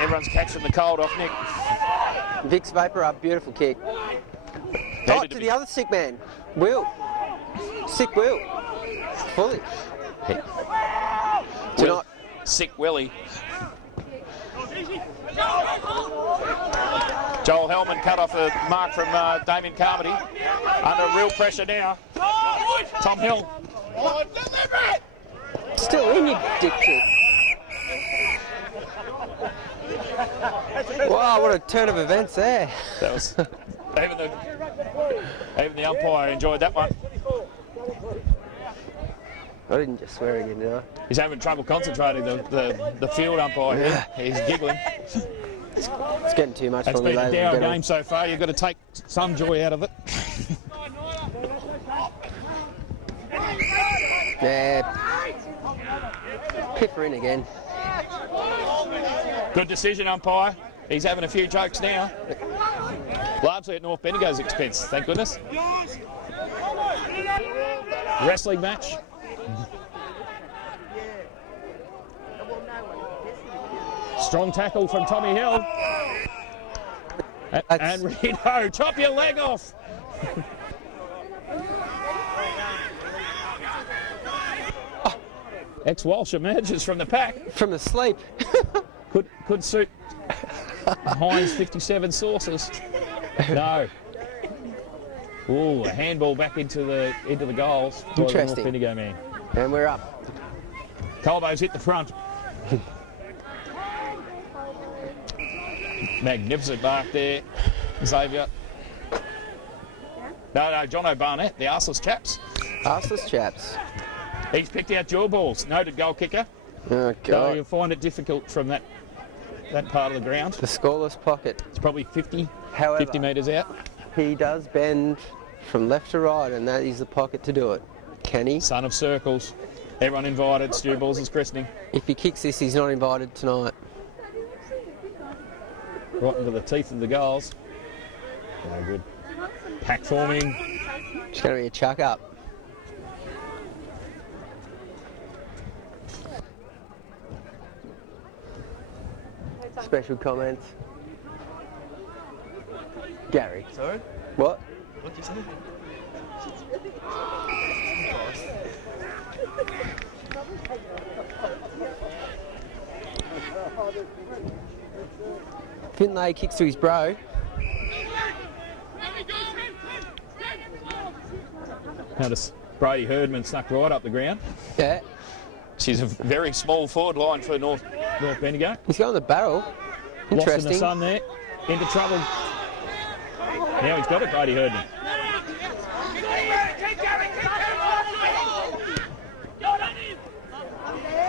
Everyone's catching the cold off Nick. Vic's Vapor up. Beautiful kick. Oh, to the other sick man. Will. Sick Will. Fully. Will, sick Willie. Joel Hellman cut off a mark from Damien Carmody. Under real pressure now. Tom Hill. Still in, you dick trick. Wow, what a turn of events there. That was even the umpire enjoyed that one. I didn't just swear again, did I? He's having trouble concentrating. The field umpire here. He's giggling. It's getting too much It's for me, been a ladies and dour gentlemen. game so far. You've got to take some joy out of it. Yeah. Pipper in again. Good decision, umpire. He's having a few jokes now. Largely at North Bendigo's expense, thank goodness. Wrestling match. Strong tackle from Tommy Hill. And Reno, chop your leg off. Ex-Walsh emerges from the pack. From the sleep. Could suit Heinz 57 sauces. No. Ooh, a handball back into the goals. By the North Interesting. Bendigo man. And we're up. Colbo's hit the front. Magnificent mark there, Xavier. No, John O'Barnett, the arseless chaps. Arseless chaps. He's picked out jaw balls. Noted goal kicker. Oh, So God. you'll find it difficult from that part of the ground. The scoreless pocket. It's probably 50 However, metres out. he does bend from left to right, and that is the pocket to do it. Can he? Son of circles. Everyone invited. Stu Balls is christening. If he kicks this, he's not invited tonight. Right into the teeth of the goals. No good. Pack forming. It's going to be a chuck up. Special comments. Gary. Sorry? What? What did you say? Finlay kicks to his bro. Notice Brady Herdman snuck right up the ground. Yeah. She's a very small forward line for North Bendigo. He's going the barrel. Lost in the Interesting. sun there. Into trouble. Now he's got it, Brady Herdman.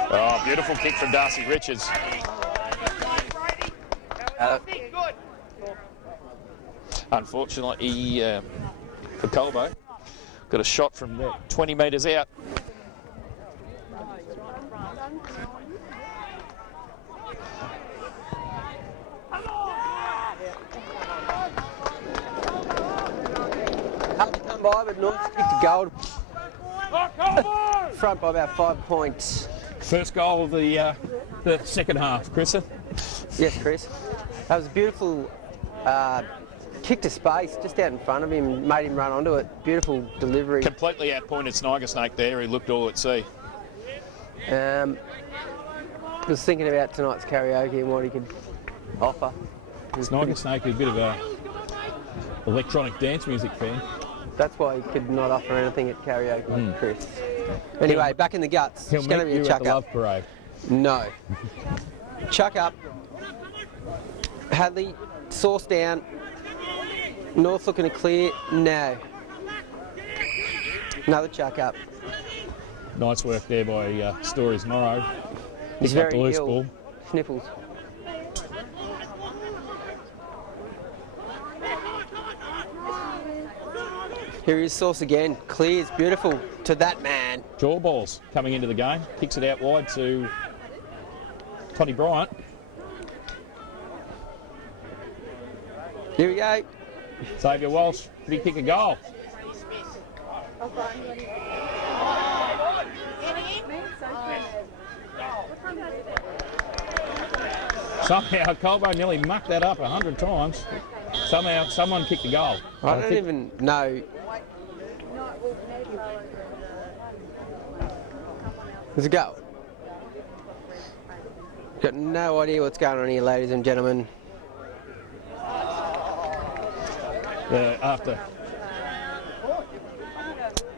Oh, beautiful kick from Darcy Richards. Unfortunately, he, for Colbo, got a shot from about 20 metres out. Hard to come by, but North's kicked a goal. Front by about 5 points. First goal of the second half, Chrissa. Yes, Chris. That was a beautiful kick to space, just out in front of him, made him run onto it. Beautiful delivery. Completely outpointed Sniger Snake there. He looked all at sea. Was thinking about tonight's karaoke and what he could offer. Sniger Snake is a bit of a electronic dance music fan. That's why he could not offer anything at karaoke, Chris. Anyway, back in the guts. He'll It's going to meet be a you at chuck the up. Love Parade. No. Chuck up. Hadley, source down. North looking to clear. No. Another chuck up. Nice work there by Stories Morrow. He's Picked up very the loose ill. ball. Sniffles. Here is Sauce again. Clears, beautiful to that man. Jaw balls coming into the game. Kicks it out wide to Toddy Bryant. Here we go. Xavier Walsh, did he kick a goal? Somehow Colbo nearly mucked that up 100 times. Somehow someone kicked a goal. I don't even know. There's a goal. Got no idea what's going on here, ladies and gentlemen. After,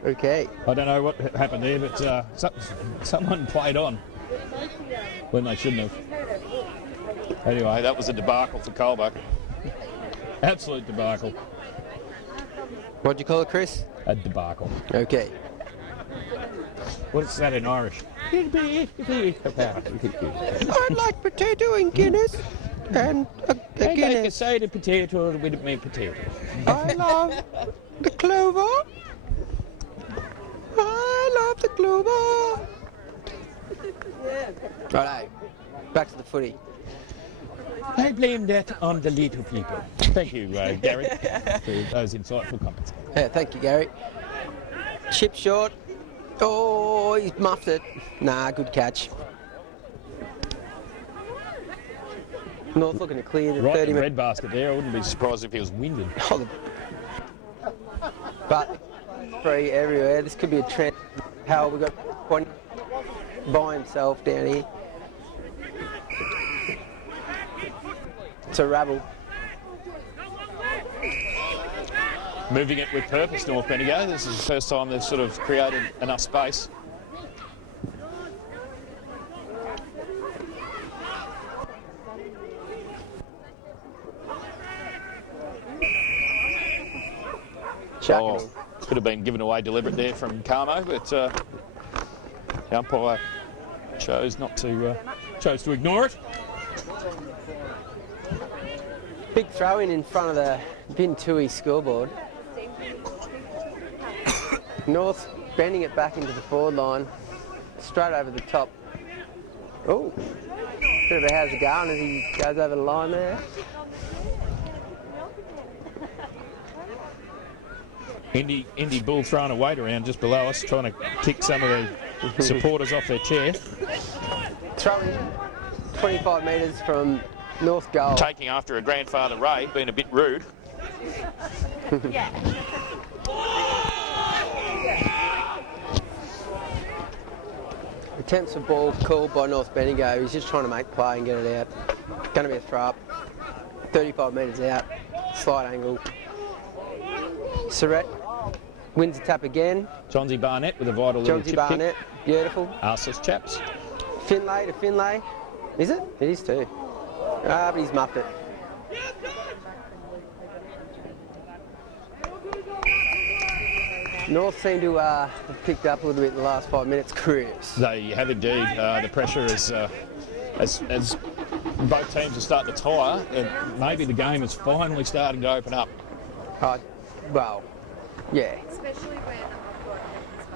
Okay. I don't know what happened there, but someone played on when they shouldn't have. Anyway, that was a debacle for Colbo. Absolute debacle. What'd you call it, Chris? A debacle. Okay. What's that in Irish? I'd like potato and Guinness and a I like a Guinness. side of potato with my potato. I love the clover. I love the clover. Righto. Back to the footy. I blame that on the little people. Thank you, Gary, for those insightful comments. Yeah, thank you, Gary. Chip short. Oh, he's muffed it. Nah, good catch. North looking to clear the Right 30 in the minute. red basket there. I wouldn't be surprised if he was winded. But free everywhere. This could be a trend. How we got one by himself down here. It's a rabble. Moving it with purpose, North Bendigo. This is the first time they've sort of created enough space. Chucking him. Could have been given away deliberate there from Carmo, but The umpire chose to ignore it. Big throw in front of the Vintui scoreboard. North bending it back into the forward line, straight over the top. Oh, bit of a how's it going as he goes over the line there. Indy Bull throwing a weight around just below us, trying to kick some of the supporters off their chair. Throwing 25 metres from North goal. Taking after a grandfather Ray, being a bit rude. Attempts for ball called by North Bendigo. He's just trying to make play and get it out. Going to be a throw up. 35 metres out. Slight angle. Surrett wins the tap again. Johnsy Barnett with a vital little chip Barnett, beautiful. Arsus chaps. Finlay to Finlay. Is it? It is too. Ah, but he's muffed it. North seem to have picked up a little bit in the last 5 minutes, Chris. They have indeed. The pressure is, as both teams are starting to tire, and maybe the game is finally starting to open up. Well, yeah.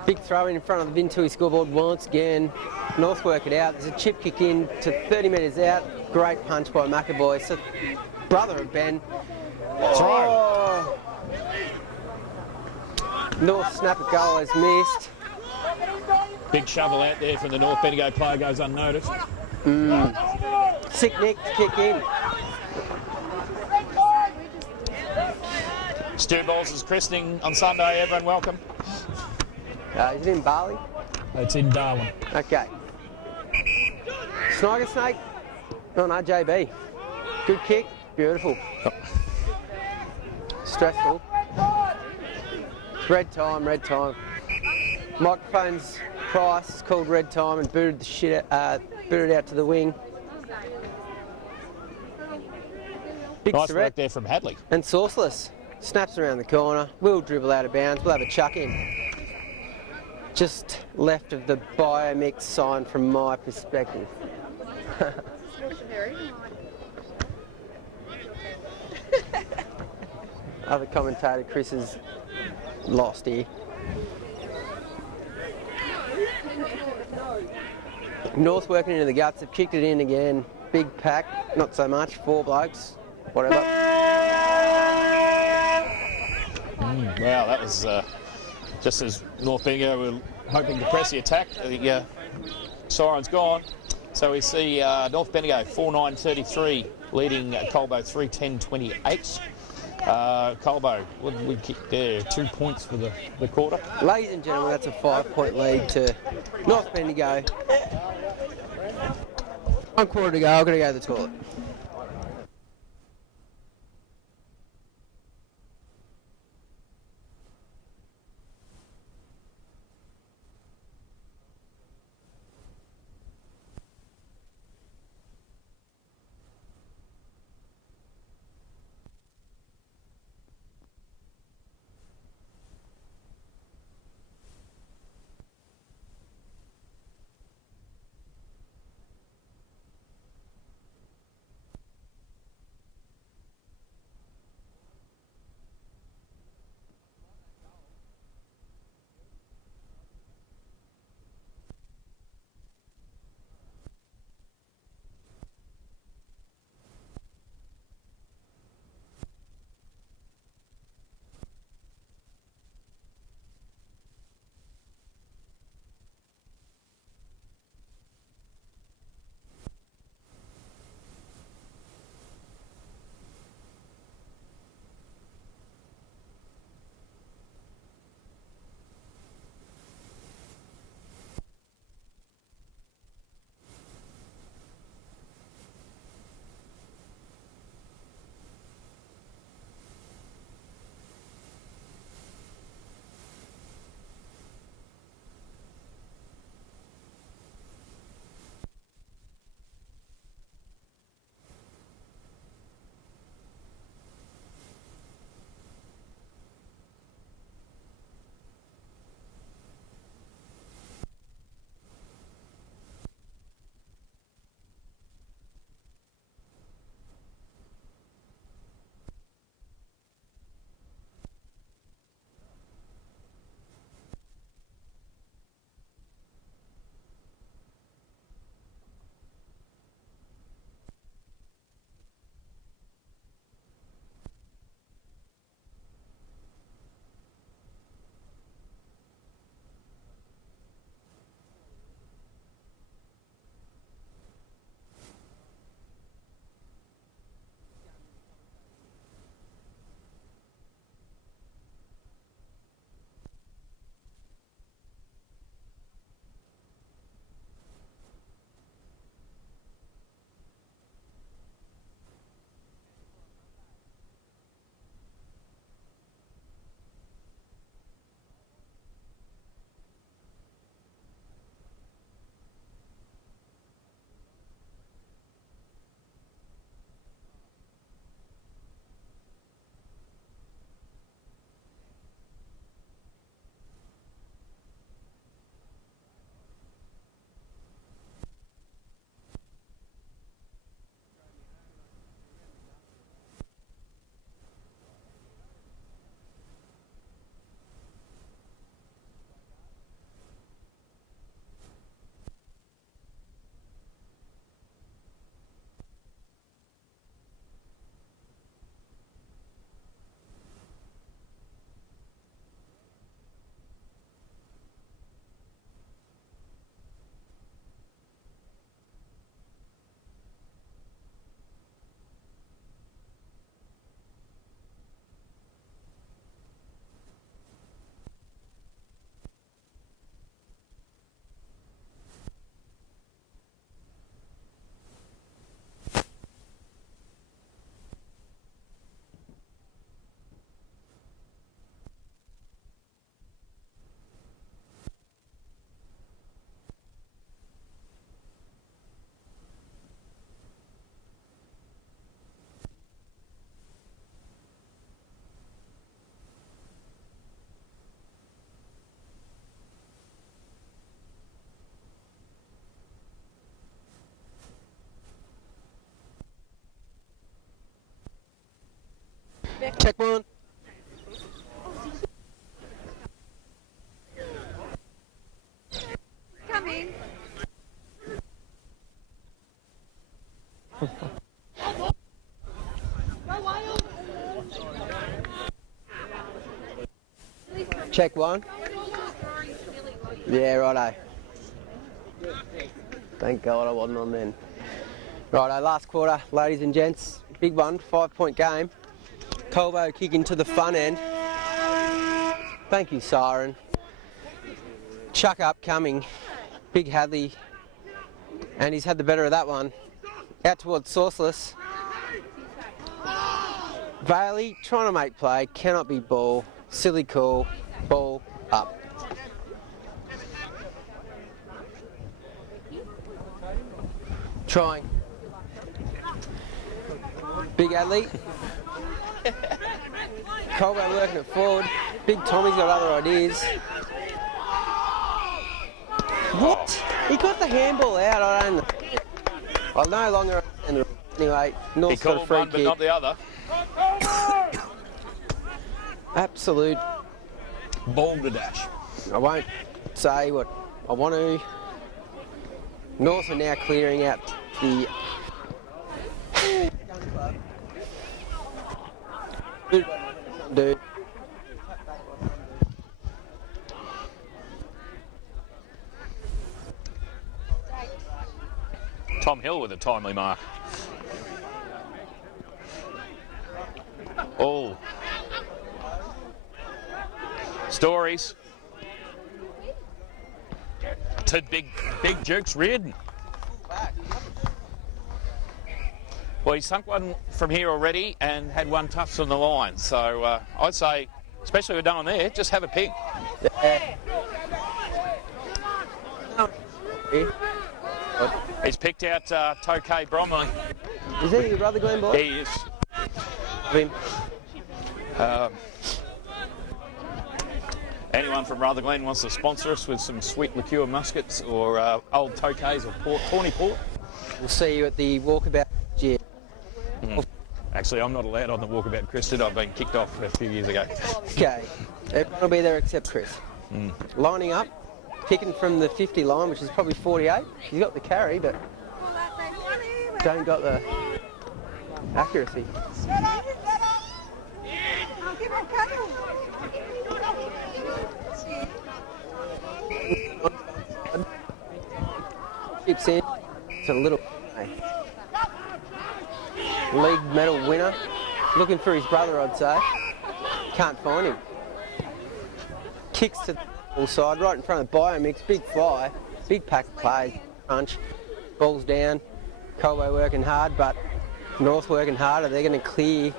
Big throw in front of the Vintui scoreboard once again. North work it out. There's a chip kick in to 30 metres out. Great punch by McAvoy. So, brother of Ben. Throw. North snap at goal has missed. Big shovel out there from the North Bendigo player goes unnoticed. Sick Nick to kick in. Stu Balls' christening on Sunday. Everyone welcome. Is it in Bali? It's in Darwin. Okay. Sniger Snake. Oh no, JB. Good kick. Beautiful. Stressful. Red time, red time. Microphone's price is called red time and booted the shit booted out to the wing. Big Nice Surrett work there from Hadley. and Sauceless. Snaps around the corner. We'll dribble out of bounds. We'll have a chuck in. Just left of the biomix sign from my perspective. Other commentator Chris is lost here. North working into the guts, have kicked it in again. Big pack, not so much, 4 blokes, whatever. Wow, that was just as North Bendigo were hoping to press the attack. The siren's gone. So we see North Bendigo 4-9-33 leading Colbo 3-10-28. Colbo, what did we kick there? 2 points for the quarter. Ladies and gentlemen, that's a 5-point lead to North Bendigo. 1 quarter to go, I've got to go to the toilet. Check one. Come in. Check one. Yeah, righto. Thank God I wasn't on then. Righto, last quarter, ladies and gents. Big one, 5-point game. Colbo kicking to the front end. Thank you, Siren. Chuck up coming. Big Hadley. And he's had the better of that one. Out towards Sauceless. Bailey trying to make play. Cannot be ball. Silly call. Ball up. Trying. Big Hadley. Colbo working it forward. Big Tommy's got other ideas. What? He got the handball out. I don't know. Well, no longer. Anyway, North's got a free one, kick. but not the other. Absolute. Ball to dash. I won't say what I want to. North are now clearing out the. Dude. Tom Hill with a timely mark. Oh. Stories. To big Jukes Reardon. Well, he sunk one from here already and had one touched on the line. So I'd say, especially with down there, just have a ping. He's picked out Tokay Bromley. Is that your brother Glenn boy? He is. Him. Anyone from Rutherglen wants to sponsor us with some sweet liqueur muskets or old Tokays of Tawny Port? We'll see you at the walkabout. Yeah. Actually, I'm not allowed on the walkabout, Kristen. I've been kicked off a few years ago. Okay. Everyone will be there except Chris. Lining up, kicking from the 50 line, which is probably 48. He's got the carry, but don't got the accuracy. Chips in. It's a little league medal winner. Looking for his brother, I'd say. Can't find him. Kicks to the ball side, right in front of the Biomix. Big fly, big pack play, crunch. Ball's down. Colbo working hard, but North working harder. They're going to clear.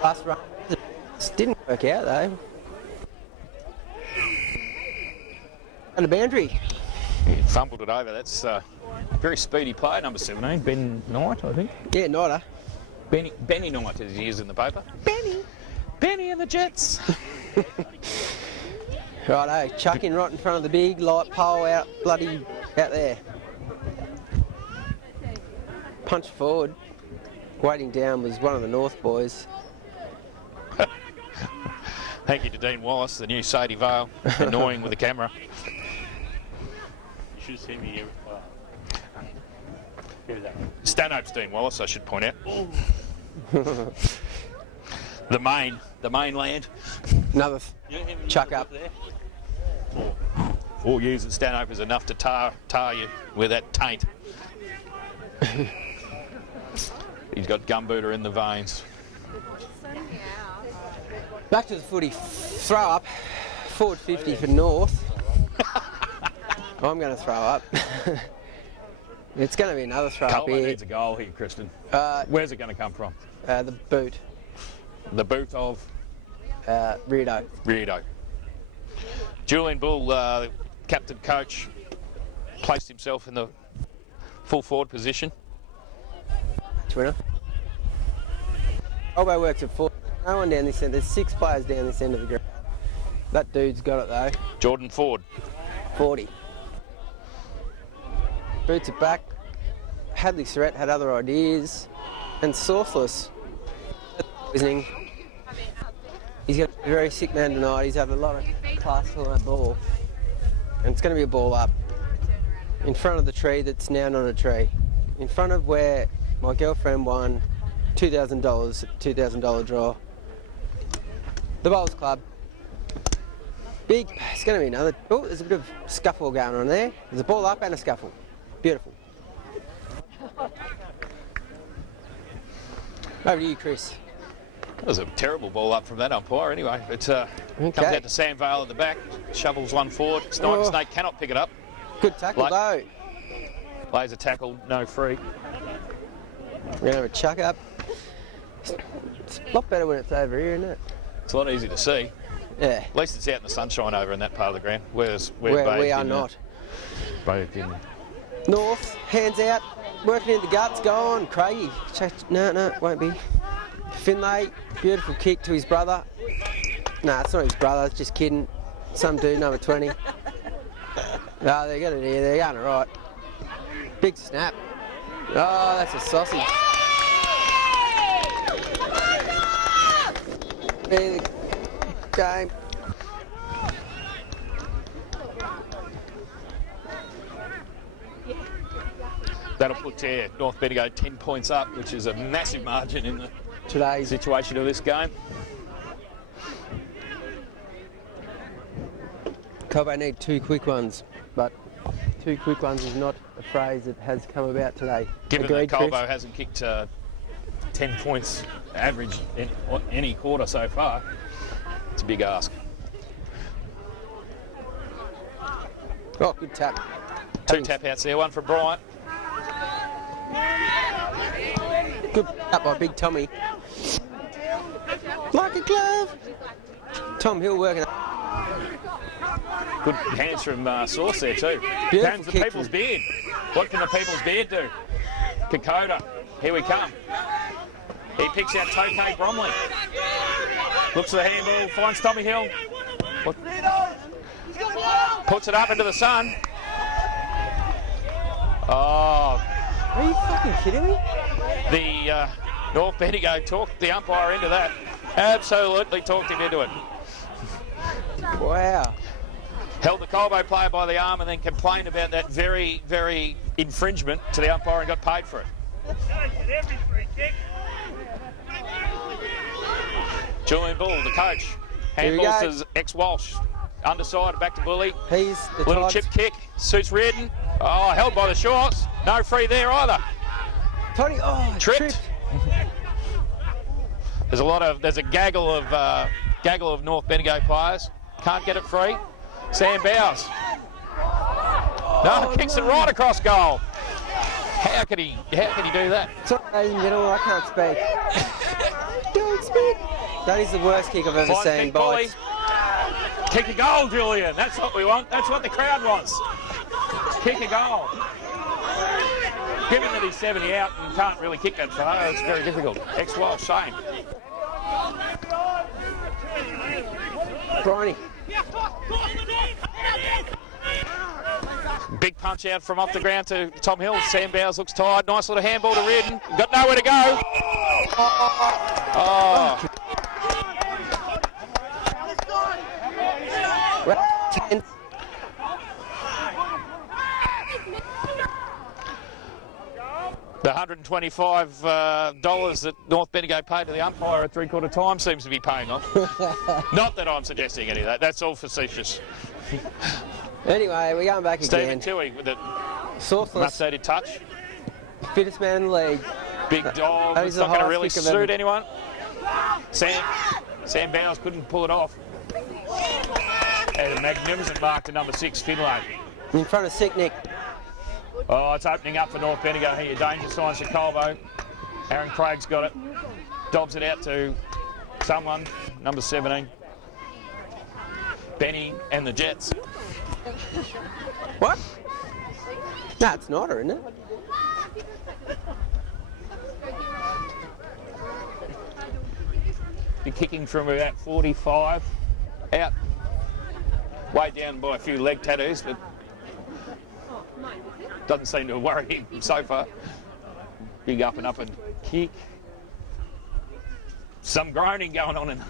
Last run. This didn't work out though. And a boundary. He fumbled it over. That's very speedy player, number 17, Ben Knight, I think. Yeah, Nida. Benny Knight, as he is in the paper. Benny and the Jets. Righto, chucking right in front of the big light pole out bloody out there. Punch forward. Waiting down was one of the North boys. Thank you to Dean Wallace, the new Sadie Vale, annoying with the camera. You should see me here. Who's that? Stanhope's Dean Wallace, I should point out. the mainland. Another chuck up. There? 4 years at Stanhope is enough to tar you with that taint. He's got gumbooter in the veins. Back to the footy. Throw up. Forward 50 for North. I'm going to throw up. It's going to be another throw up Colbo here. needs a goal here, Kristen. Where's it going to come from? The boot. The boot of Riedo. Julian Bull, captain coach, placed himself in the full forward position. Winner. Colbo works at 4. No one down this end. There's 6 players down this end of the ground. That dude's got it though. Jordan Ford. 40. Boots it back. Hadley Surratt had other ideas. And Sauceless. Listening. He's going to be a very sick man tonight. He's having a lot of class on that ball. And it's going to be a ball up. In front of the tree that's now not a tree. In front of where my girlfriend won $2,000 at the $2,000 draw. The Bowls Club. Big, it's going to be another, oh, there's a bit of scuffle going on there. There's a ball up and a scuffle. Beautiful. Over to you, Chris. That was a terrible ball up from that umpire anyway. It comes out to Sam Vale at the back, shovels one forward. Sniper Snake cannot pick it up. Good tackle though. Lays a tackle, no free. We're going to have a chuck up. It's a lot better when it's over here, isn't it? It's a lot easier to see. Yeah. At least it's out in the sunshine over in that part of the ground, whereas Where we are not. Bathed in. North, hands out, working in the guts, go on, Craigie. No, won't be. Finlay, beautiful kick to his brother. Nah, it's not his brother, it's just kidding. Some dude, number 20. No, they're going all right. Big snap. Oh, that's a sausage. There, game. That'll put North Bendigo 10 points up, which is a massive margin in the Today's situation of this game. Cobo need 2 quick ones, but 2 quick ones is not a phrase that has come about today. Given Agreed, that Colbo Chris? hasn't kicked 10 points average in any quarter so far, it's a big ask. Oh, good tap. 2 tap outs there, one for Bryant. Good up by Big Tommy. Like a glove. Tom Hill working. Good hands from Sauce there too. Beautiful Hands the kick people's from- beard. What can the people's beard do? Kokoda, here we come. He picks out Tokay Bromley. Looks at the handball, finds Tommy Hill. Puts it up into the sun. Oh, Are you fucking kidding me? the North Bendigo talked the umpire into that. Absolutely talked him into it. Wow. Held the Colbo player by the arm and then complained about that very, very infringement to the umpire and got paid for it. Every free kick. Julian Bull, the coach. Here we Handballs go. to ex-Walsh. Underside, back to Bully. He's the Little Tigers. chip kick, suits Reardon. Oh, held by the shorts. No free there either. Tony, oh, Tripped. There's a gaggle of North Bendigo players. Can't get it free. Sam Bowes. No, kicks it right across goal. How can he do that? Sorry, ladies and gentlemen, I can't speak. Don't speak. That is the worst kick I've ever Finds seen. Big Bully. Bites. Kick a goal, Julian. That's what we want. That's what the crowd wants. Kick a goal. Given that he's 70 out and can't really kick that far, it's very difficult. Ex-Walsh, same. Bryony. Big punch out from off the ground to Tom Hill. Sam Bowes looks tired. Nice little handball to Reardon. Got nowhere to go. Oh. Well, 10. The $125 that North Bendigo paid to the umpire at three-quarter time seems to be paying off. Not that I'm suggesting any of that. That's all facetious. Anyway, we're going back Stephen again. Toohey with a Sourceless, must-dated touch. fittest man in the league. Big dog. That It's is the not going to highest really kick I've suit ever- anyone. Sam Bowes couldn't pull it off. And a magnificent mark to number 6, Finlay. In front of Sicknick. Oh, it's opening up for North Bendigo here. Danger signs to Colbo. Aaron Craig's got it. Dobs it out to someone, number 17. Benny and the Jets. What? No, it's not her, isn't it? Be kicking from about 45 out. Way down by a few leg tattoos, but doesn't seem to worry him so far. Big up and kick. Some groaning going on in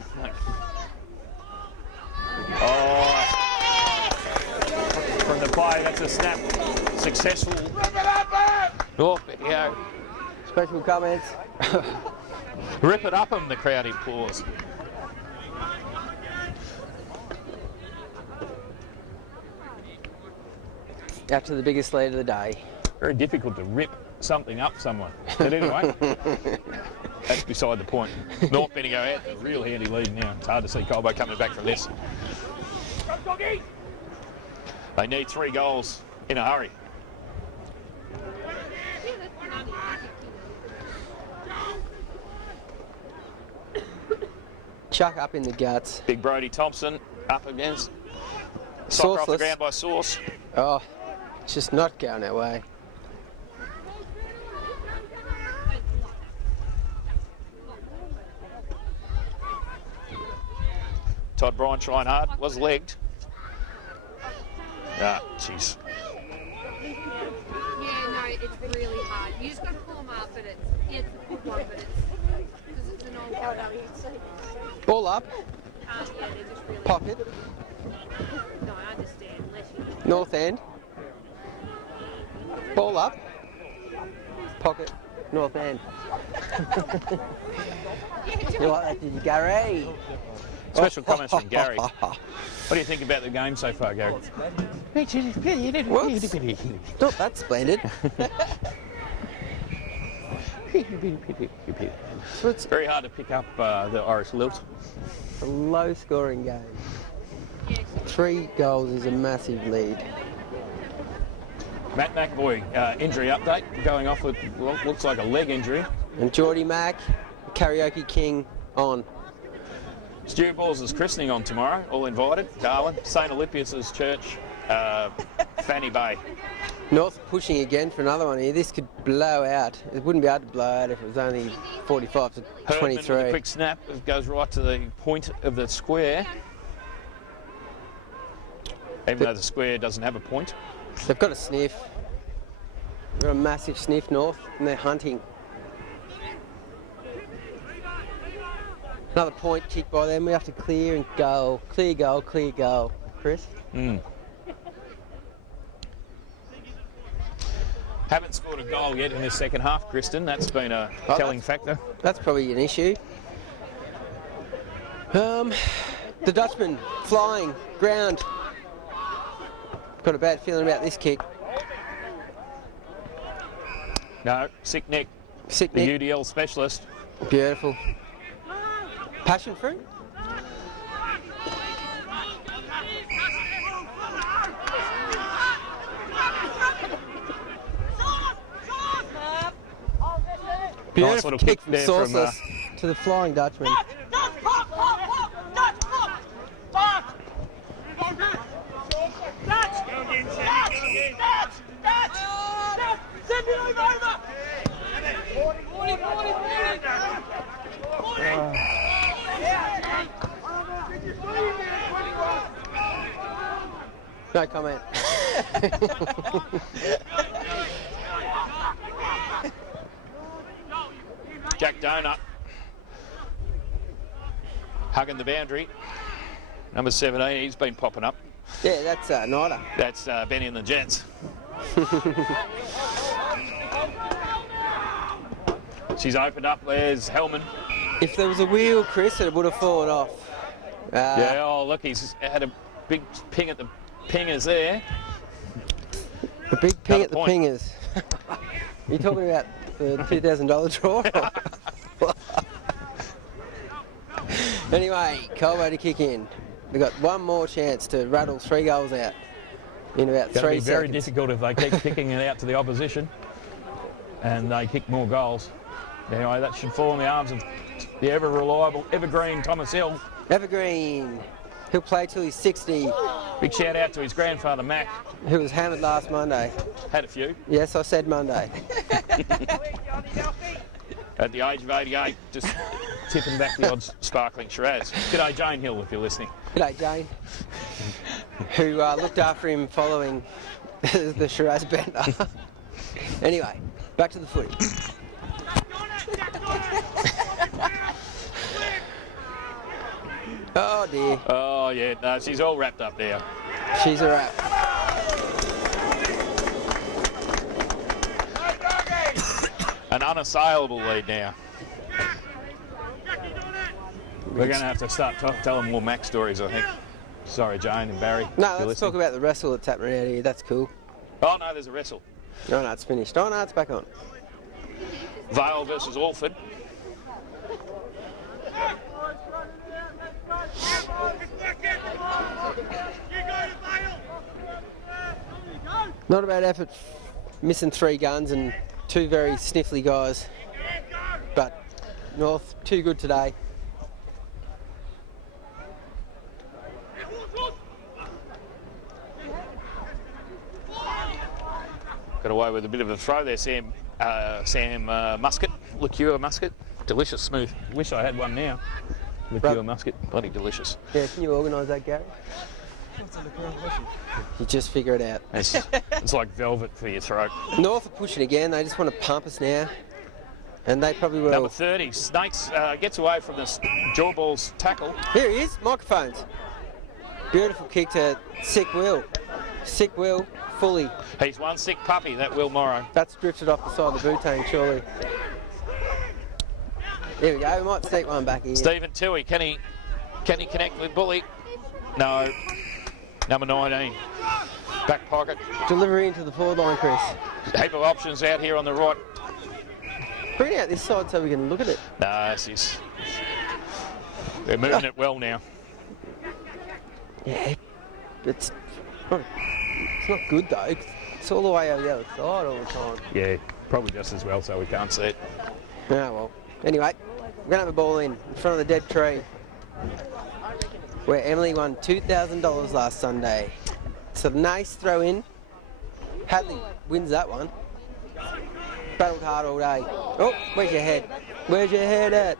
Oh, from the play, that's a snap. Successful. Oh, Bendigo. Special comments. Rip it up 'em, the crowd implores. Out to the biggest lead of the day. Very difficult to rip something up someone. But anyway, that's beside the point. North Bendigo out, a real handy lead now. It's hard to see Colbo coming back from this. They need 3 goals in a hurry. Chuck up in the guts. Big Brody Thompson up against. Soccer off the Sauceless. ground by Sauce. Oh, it's just not going that way. Todd Bryan trying hard, was legged. Ah, jeez. Yeah, no, it's really hard. You just got to pull them up, but it's a good one, but it's because it's an old one. Ball up, Yeah, they're just really. pocket, No, I understand. Unless you. north end. Ball up, pocket, north end. You like that, did you, Gary? Special comments from Gary. What do you think about the game so far, Gary? Whoops. Not that splendid. So it's Very hard to pick up the Irish lilt. a low-scoring game. 3 goals is a massive lead. Matt McAvoy, injury update, going off with what looks like a leg injury. And Geordie Mac, Karaoke King on. Stu Balls' christening on tomorrow, all invited. Darwin, St. Olympius' church, Fanny Bay. North pushing again for another one here. This could blow out. It wouldn't be hard to blow out if it was only 45 to Herdman 23. with a quick snap, it goes right to the point of the square. Even though the square doesn't have a point. They've got a sniff. They've got a massive sniff, North, and they're hunting. Another point kick by them. We have to clear and go. Clear goal, clear goal. Chris? Haven't scored a goal yet in the second half, Kristen. That's been a telling factor. That's probably an issue. The Dutchman flying, ground. Got a bad feeling about this kick. No, Sick Nick, Sick the Nick. UDL specialist. Beautiful. Passion fruit? Beautiful little kick kick from there from, Sauceless to the Flying Dutchman. No comment. Jack Donut hugging the boundary. Number 17, he's been popping up. Yeah, that's Nida. That's Benny and the Jets. She's opened up. There's Hellman. If there was a wheel, Chris, it would have fallen off. Yeah, oh, look, he's had a big ping at the pingers there. The big ping Another at the point. pingers. Are you talking about the $2,000 draw? Anyway, Colbo to kick in. We've got one more chance to rattle 3 goals out in about 3 It's going to be very seconds. difficult if they keep kicking it out to the opposition and they kick more goals. Anyway, that should fall in the arms of the ever-reliable, evergreen Thomas Hill. Evergreen. He'll play till he's 60, Big shout out to his grandfather, Mac. who was hammered last Monday. Had a few. Yes, I said Monday. At the age of 88, just tipping back the odds sparkling Shiraz. G'day, Jane Hill, if you're listening. G'day, Jane. Who looked after him following the Shiraz bender. Anyway, back to the footy. Oh dear. Oh, yeah, no, she's all wrapped up now. She's a wrap. An unassailable lead now. We're going to have to start telling more Mac stories, I think. Sorry, Jane and Barry. No, you're let's talk listening. about the wrestle that's happening out here. That's cool. Oh, no, there's a wrestle. Oh no, it's finished. Oh no, it's back on. Vale versus Alford. Not a bad effort. Missing 3 guns and 2 very sniffly guys. But North, too good today. Got away with a bit of a throw there, Sam Muscat, liqueur muscat. Delicious, smooth. Wish I had one now. Liqueur muscat, bloody delicious. Yeah, can you organise that, Gary? You just figure it out. It's like velvet for your throat. North are pushing again. They just want to pump us now. And they probably will. Number 30, Snakes gets away from the Jawballs tackle. Here he is, microphones. Beautiful kick to Sick Will. Sick Will, fully. He's one sick puppy, that Will Morrow. That's drifted off the side of the booting, surely. There we go, we might sneak one back here. Stephen Toohey, can he connect with Bully? No. Number 19, back pocket. Delivery into the forward line, Chris. Heap of options out here on the right. Bring it out this side so we can look at it. No, they're moving it well now. Yeah, it's not good though. It's all the way over the other side all the time. Yeah, probably just as well so we can't see it. Oh well. Anyway, we're going to have a ball in front of the dead tree where Emily won $2,000 last Sunday. It's a nice throw in. Hadley wins that one. Battled hard all day. Oh, where's your head? Where's your head at?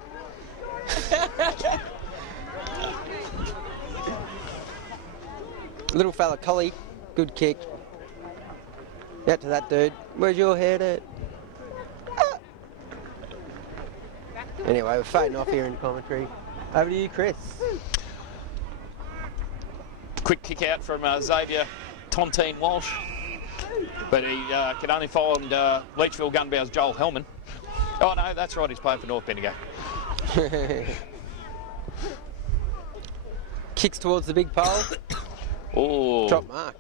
Little fella, Collie, good kick. Out to that dude. Where's your head at? Ah. Anyway, we're fading off here in commentary. Over to you, Chris. Quick kick out from Xavier Tontine Walsh. But he can only find Leachville Gunbows Joel Hellman. Oh no, that's right, he's playing for North Bendigo. Kicks towards the big pole. Oh. Drop mark.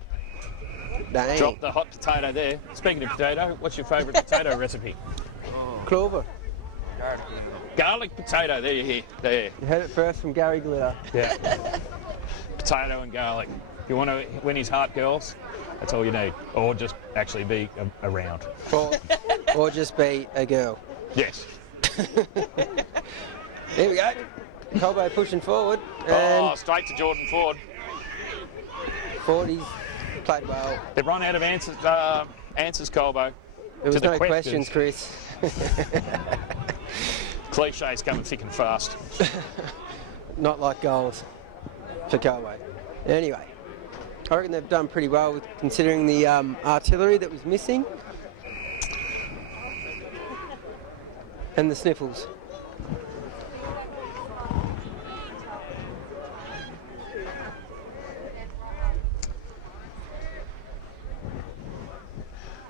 Dang. Drop the hot potato there. Speaking of potato, what's your favourite potato recipe? Clover. Garlic potato, there you hear. There. You heard it first from Gary Glitter. Yeah. Potato and garlic. If you want to win his heart, girls, that's all you need. Or just actually be around. Or just be a girl. Yes. There we go. Colbo pushing forward. And Straight to Jordan Ford. Ford, he's played well. They've run out of answers, Colbo. There was to the no questions, Chris. Cliches coming thick and fast. Not like goals for Colbo. Anyway, I reckon they've done pretty well with considering the artillery that was missing. And the sniffles.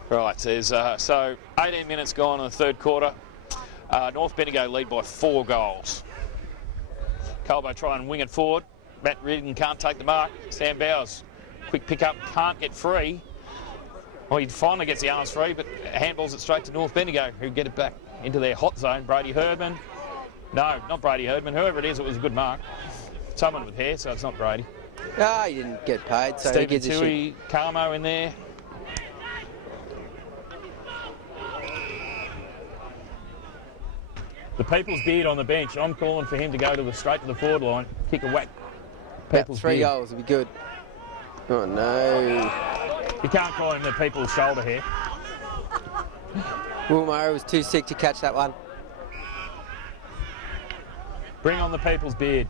Right, there's so 18 minutes gone in the third quarter. North Bendigo lead by 4 goals. Colbo try and wing it forward. Matt Reardon can't take the mark. Sam Bowers, quick pick up, can't get free. Well, he finally gets the arms free, but handballs it straight to North Bendigo, who get it back into their hot zone. Brady Herdman. No, not Brady Herdman. Whoever it is, it was a good mark. Someone with hair, so it's not Brady. Ah, he didn't get paid, so Stephen he gets a Toohey, Carmo in there. The People's Beard on the bench. I'm calling for him to go straight to the forward line, kick a whack. About People's 3 Beard. goals would be good. Oh no. You can't call him the People's Shoulder here. Will Murray was too sick to catch that one. Bring on the People's Beard.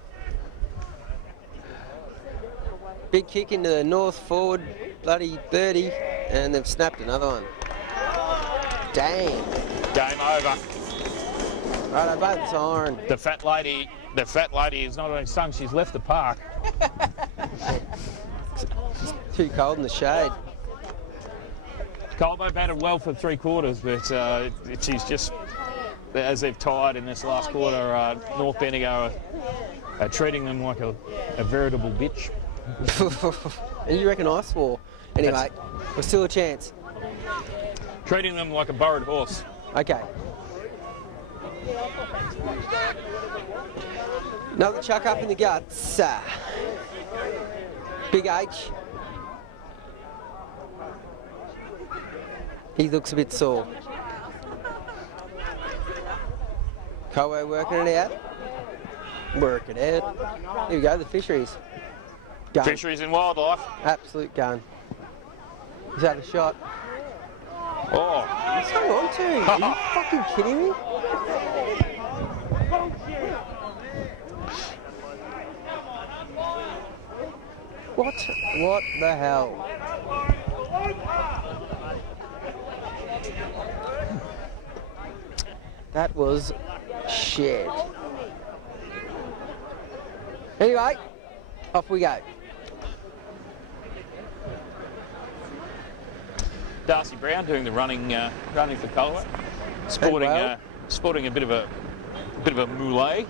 Big kick into the north forward, bloody 30, and they've snapped another one. Dang. Game over. Right, both siren. The fat lady the fat lady has not only sung, she's left the park. Too cold in the shade. Colbo batted well for 3 quarters, but she's just, as they've tied in this last quarter, North Bendigo are treating them like a veritable bitch. And you reckon I swore? Anyway, there's still a chance. Treating them like a borrowed horse. Okay. Another chuck up in the guts. Big H. He looks a bit sore. Colway working it out. Work it out. Here we go, the fisheries. Gun. Fisheries and wildlife. Absolute gun. Is that a shot? Oh. What's going on to? Are you fucking kidding me? What the hell? That was shit. Anyway, off we go. Darcy Brown doing the running for Colway, sporting well. sporting a bit of a moulet.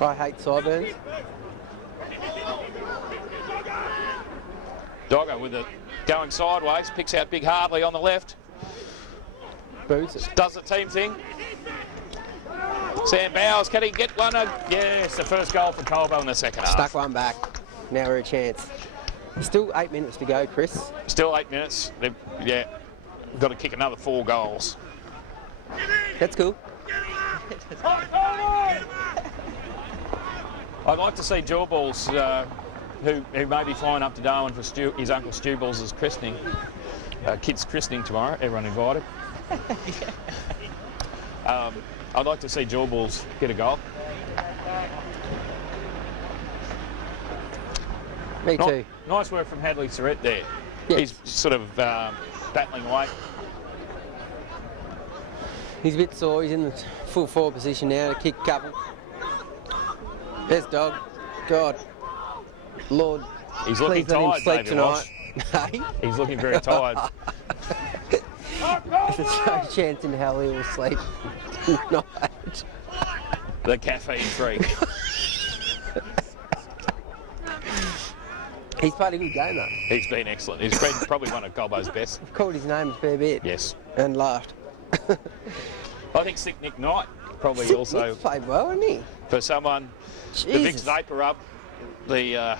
I hate sideburns. Doggo with it going sideways, picks out Big Hartley on the left. Boots it. Does the team thing. Sam Bowers, can he get one? Yes, the first goal for Colbo in the second half. Stuck one back. Now we're a chance. Still 8 minutes to go, Chris. Still 8 minutes. They've, got to kick another 4 goals. That's cool. I'd like to see Jawballs, who may be flying up to Darwin for his uncle Stu Balls' christening. Kids' christening tomorrow, everyone invited. I'd like to see Jawballs get a goal. Me too. Nice work from Hadley Surrett there. Yes. He's sort of battling away. He's a bit sore. He's in the full forward position now to kick a couple. There's Dog. God. Lord. He's looking please let him tired, sleep David tonight. Walsh. He's looking very tired. There's no chance in hell he will sleep tonight. The caffeine freak. He's played a good game though. He's been excellent. He's been probably one of Colbo's best. I've called his name a fair bit. Yes. And laughed. I think Sick Nick Knight probably Sick also Nick played well, didn't he? for someone. The Vic's Jesus. Vapor up. The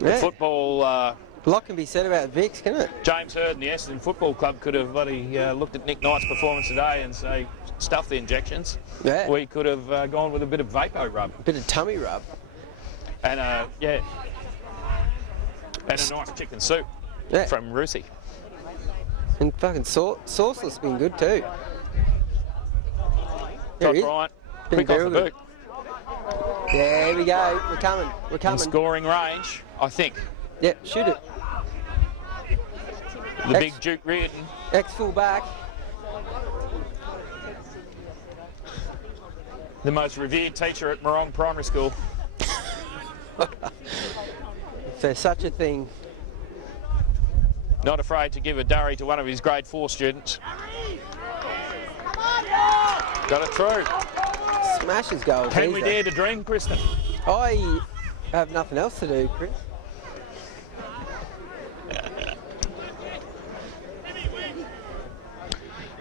Yeah. football. A lot can be said about Vicks, can it? James Hurd and the Essendon Football Club could have bloody looked at Nick Knight's performance today and say, stuff the injections. Yeah. We could have gone with a bit of Vapo rub. Bit of tummy rub. And and a nice chicken soup Yeah. from Rusey. And fucking sauceless been good too. There Todd he is. Bryant, Been quick off the very boot. There we go. We're coming. We're In coming. scoring range, I think. Yep, shoot it. The big Duke Reardon. Ex-full back. The most revered teacher at Morong Primary School. If there's such a thing. Not afraid to give a durry to one of his grade 4 students. Got it through. Smashes goals. Can we easy. dare to dream, Kristen? I have nothing else to do, Chris.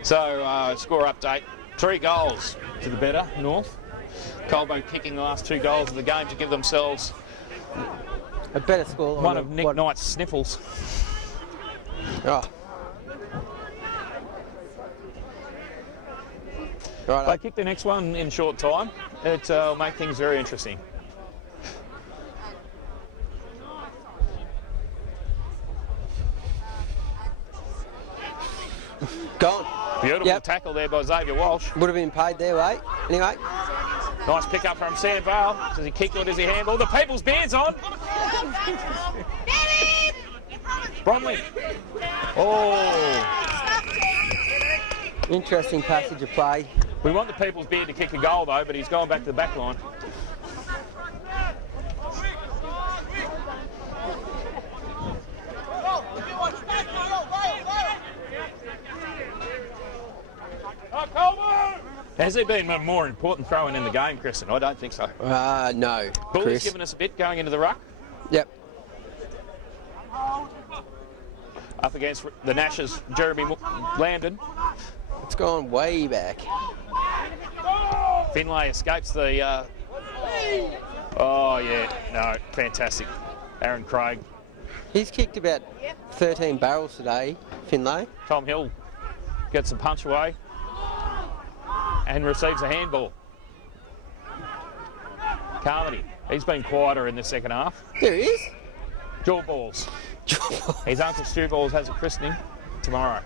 So, score update. 3 goals to the better, North. Colbo kicking the last 2 goals of the game to give themselves A better score. one of Nick Knight's sniffles. Oh. Right. They kick the next one in short time. It'll make things very interesting. Gone. Beautiful Yep. tackle there by Xavier Walsh. Would have been paid their way. Anyway. Nice pick up from Sam Vale. Does he kick or does he handle? The people's beard's on. Bromley. Oh. Interesting passage of play. We want the people's beard to kick a goal though, but he's gone back to the back line. Has there been a more important throw-in in the game, Kristen? I don't think so. No, Bully's Chris. given us a bit going into the ruck. Yep. Up against the Nash's Jeremy Landon. It's gone way back. Finlay escapes the... Oh, yeah. No, fantastic. Aaron Craig. He's kicked about 13 barrels today, Finlay. Tom Hill gets a punch away and receives a handball. Carmody, he's been quieter in the second half. There he is. Jaw balls. His uncle Stu Balls has a christening tomorrow.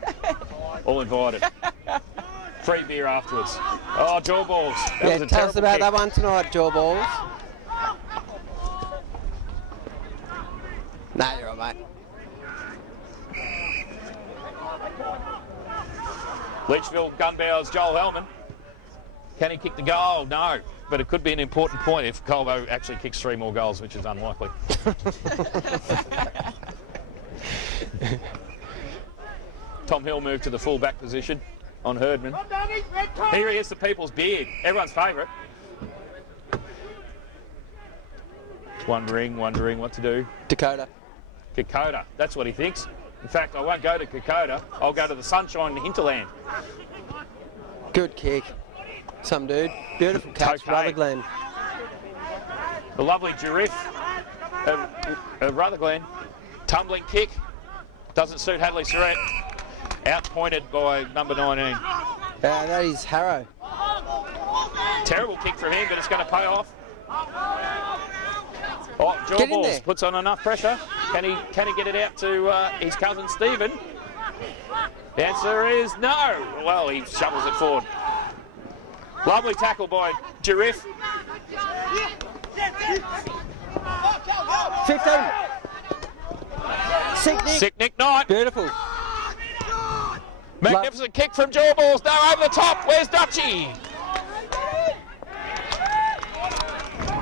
All invited. Free beer afterwards. Oh, jaw balls. That was a tell us terrible about kick. that one tonight, Jaw Balls. Nah, you're all right, mate. Leachville Gunbower's Joel Hellman. Can he kick the goal? No. But it could be an important point if Colbo actually kicks 3 more goals, which is unlikely. Tom Hill moved to the full-back position on Herdman. Here he is, the people's beard. Everyone's favourite. Wondering what to do. Dakota. Kokoda, that's what he thinks. In fact, I won't go to Kokoda. I'll go to the sunshine hinterland. Good kick. Some dude. Beautiful catch, Okay. Rutherglen. The lovely Giraffe Rutherglen. Tumbling kick. Doesn't suit Hadley Surratt. Outpointed by number 19. That is Harrow. Terrible kick for him, but it's going to pay off. Oh, Jaw Get in Balls there. puts on enough pressure. Can he get it out to his cousin Stephen? The answer is no. Well, he shovels it forward. Lovely tackle by Giraffe. 15. Sick Nick. Sick Nick Knight. Beautiful. Magnificent kick from Jaw Balls. No, over the top. Where's Dutchy?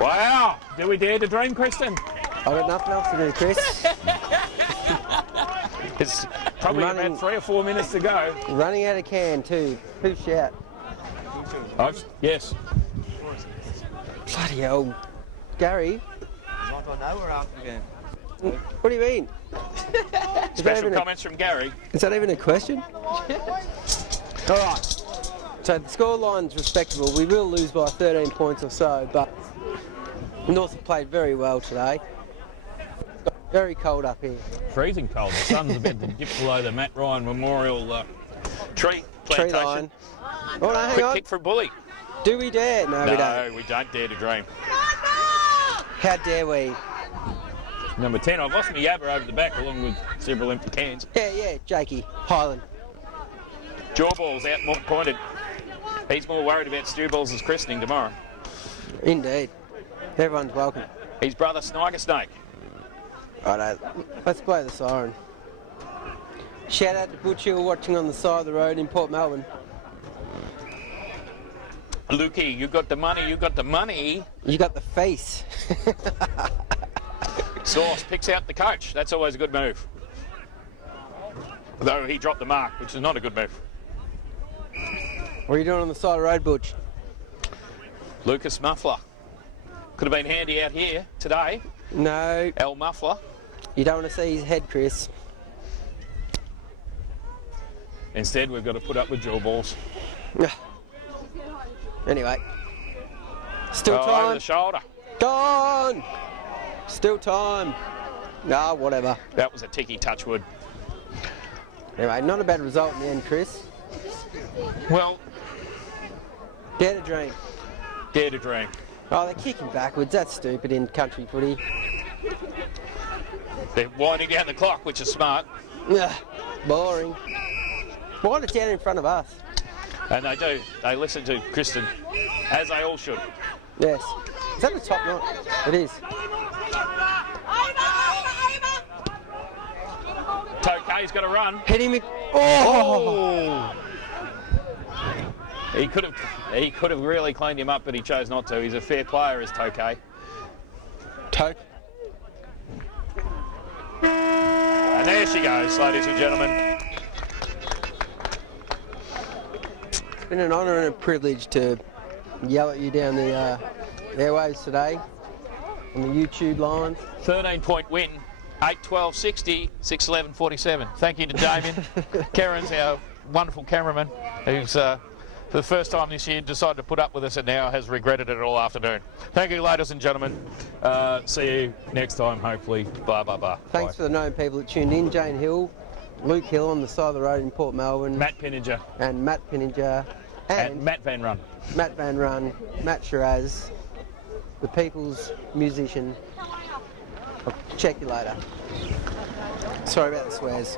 Wow. Do we dare to dream, Kristen? I've got nothing else to do, Chris. It's probably Running. about 3 or 4 minutes to go. Running out of can, too. Who's shout? Yes. Bloody hell. Gary, Not an hour after the game. what do you mean? Special comments from Gary. Is that even a question? All right. So the scoreline's respectable. We will lose by 13 points or so, but North have played very well today. Very cold up here. Freezing cold. The sun's about to dip below the Matt Ryan Memorial tree plantation. Tree line. Oh, no, hang Quick on. kick from Bully. Do we dare? No, we don't. No, we don't dare to dream. How dare we? Number 10, I've lost my yabber over the back along with several empty cans. Yeah, Jakey. Highland. Jaw Balls out more pointed. He's more worried about Stu Balls' christening tomorrow. Indeed. Everyone's welcome. His brother Sniker Snake. Righto. Let's play the siren. Shout out to Butcher watching on the side of the road in Port Melbourne. Lukey, you got the money, you got the money. You got the face. Sauce picks out the coach. That's always a good move. Though he dropped the mark, which is not a good move. What are you doing on the side of the road, Butch? Lucas Muffler. Could have been handy out here today. No, Al Muffler. you don't want to see his head, Chris. Instead, we've got to put up with Jaw Balls. Anyway. Still Over time. the shoulder. Gone! Still time. Nah, whatever. That was a ticky touchwood. Anyway, not a bad result in the end, Chris. Well, Dare to dream. dare to dream. Oh, they're kicking backwards. That's stupid in country footy. They're winding down the clock, which is smart. Ugh, boring. Wind it down in front of us. And they do. They listen to Kristen, as they all should. Yes. Is that the top knot? It is. Tokay's got to run. Hit him. Oh! He could have really cleaned him up, but he chose not to. He's a fair player, is Tokay. Toke. And there she goes, ladies and gentlemen. been an honour and a privilege to yell at you down the airwaves today on the YouTube lines. 13-point win, 8-12-60, 6-11-47. Thank you to Damien. Karen's our wonderful cameraman, who's for the first time this year decided to put up with us and now has regretted it all afternoon. Thank you, ladies and gentlemen. See you next time, hopefully. Bye, bye, bye. Thanks for the known people that tuned in. Jane Hill, Luke Hill on the side of the road in Port Melbourne. Matt Pinninger. And Matt Pinninger. And Matt Van Run. Matt Van Run, Matt Shiraz, the people's musician. I'll check you later. Sorry about the swears.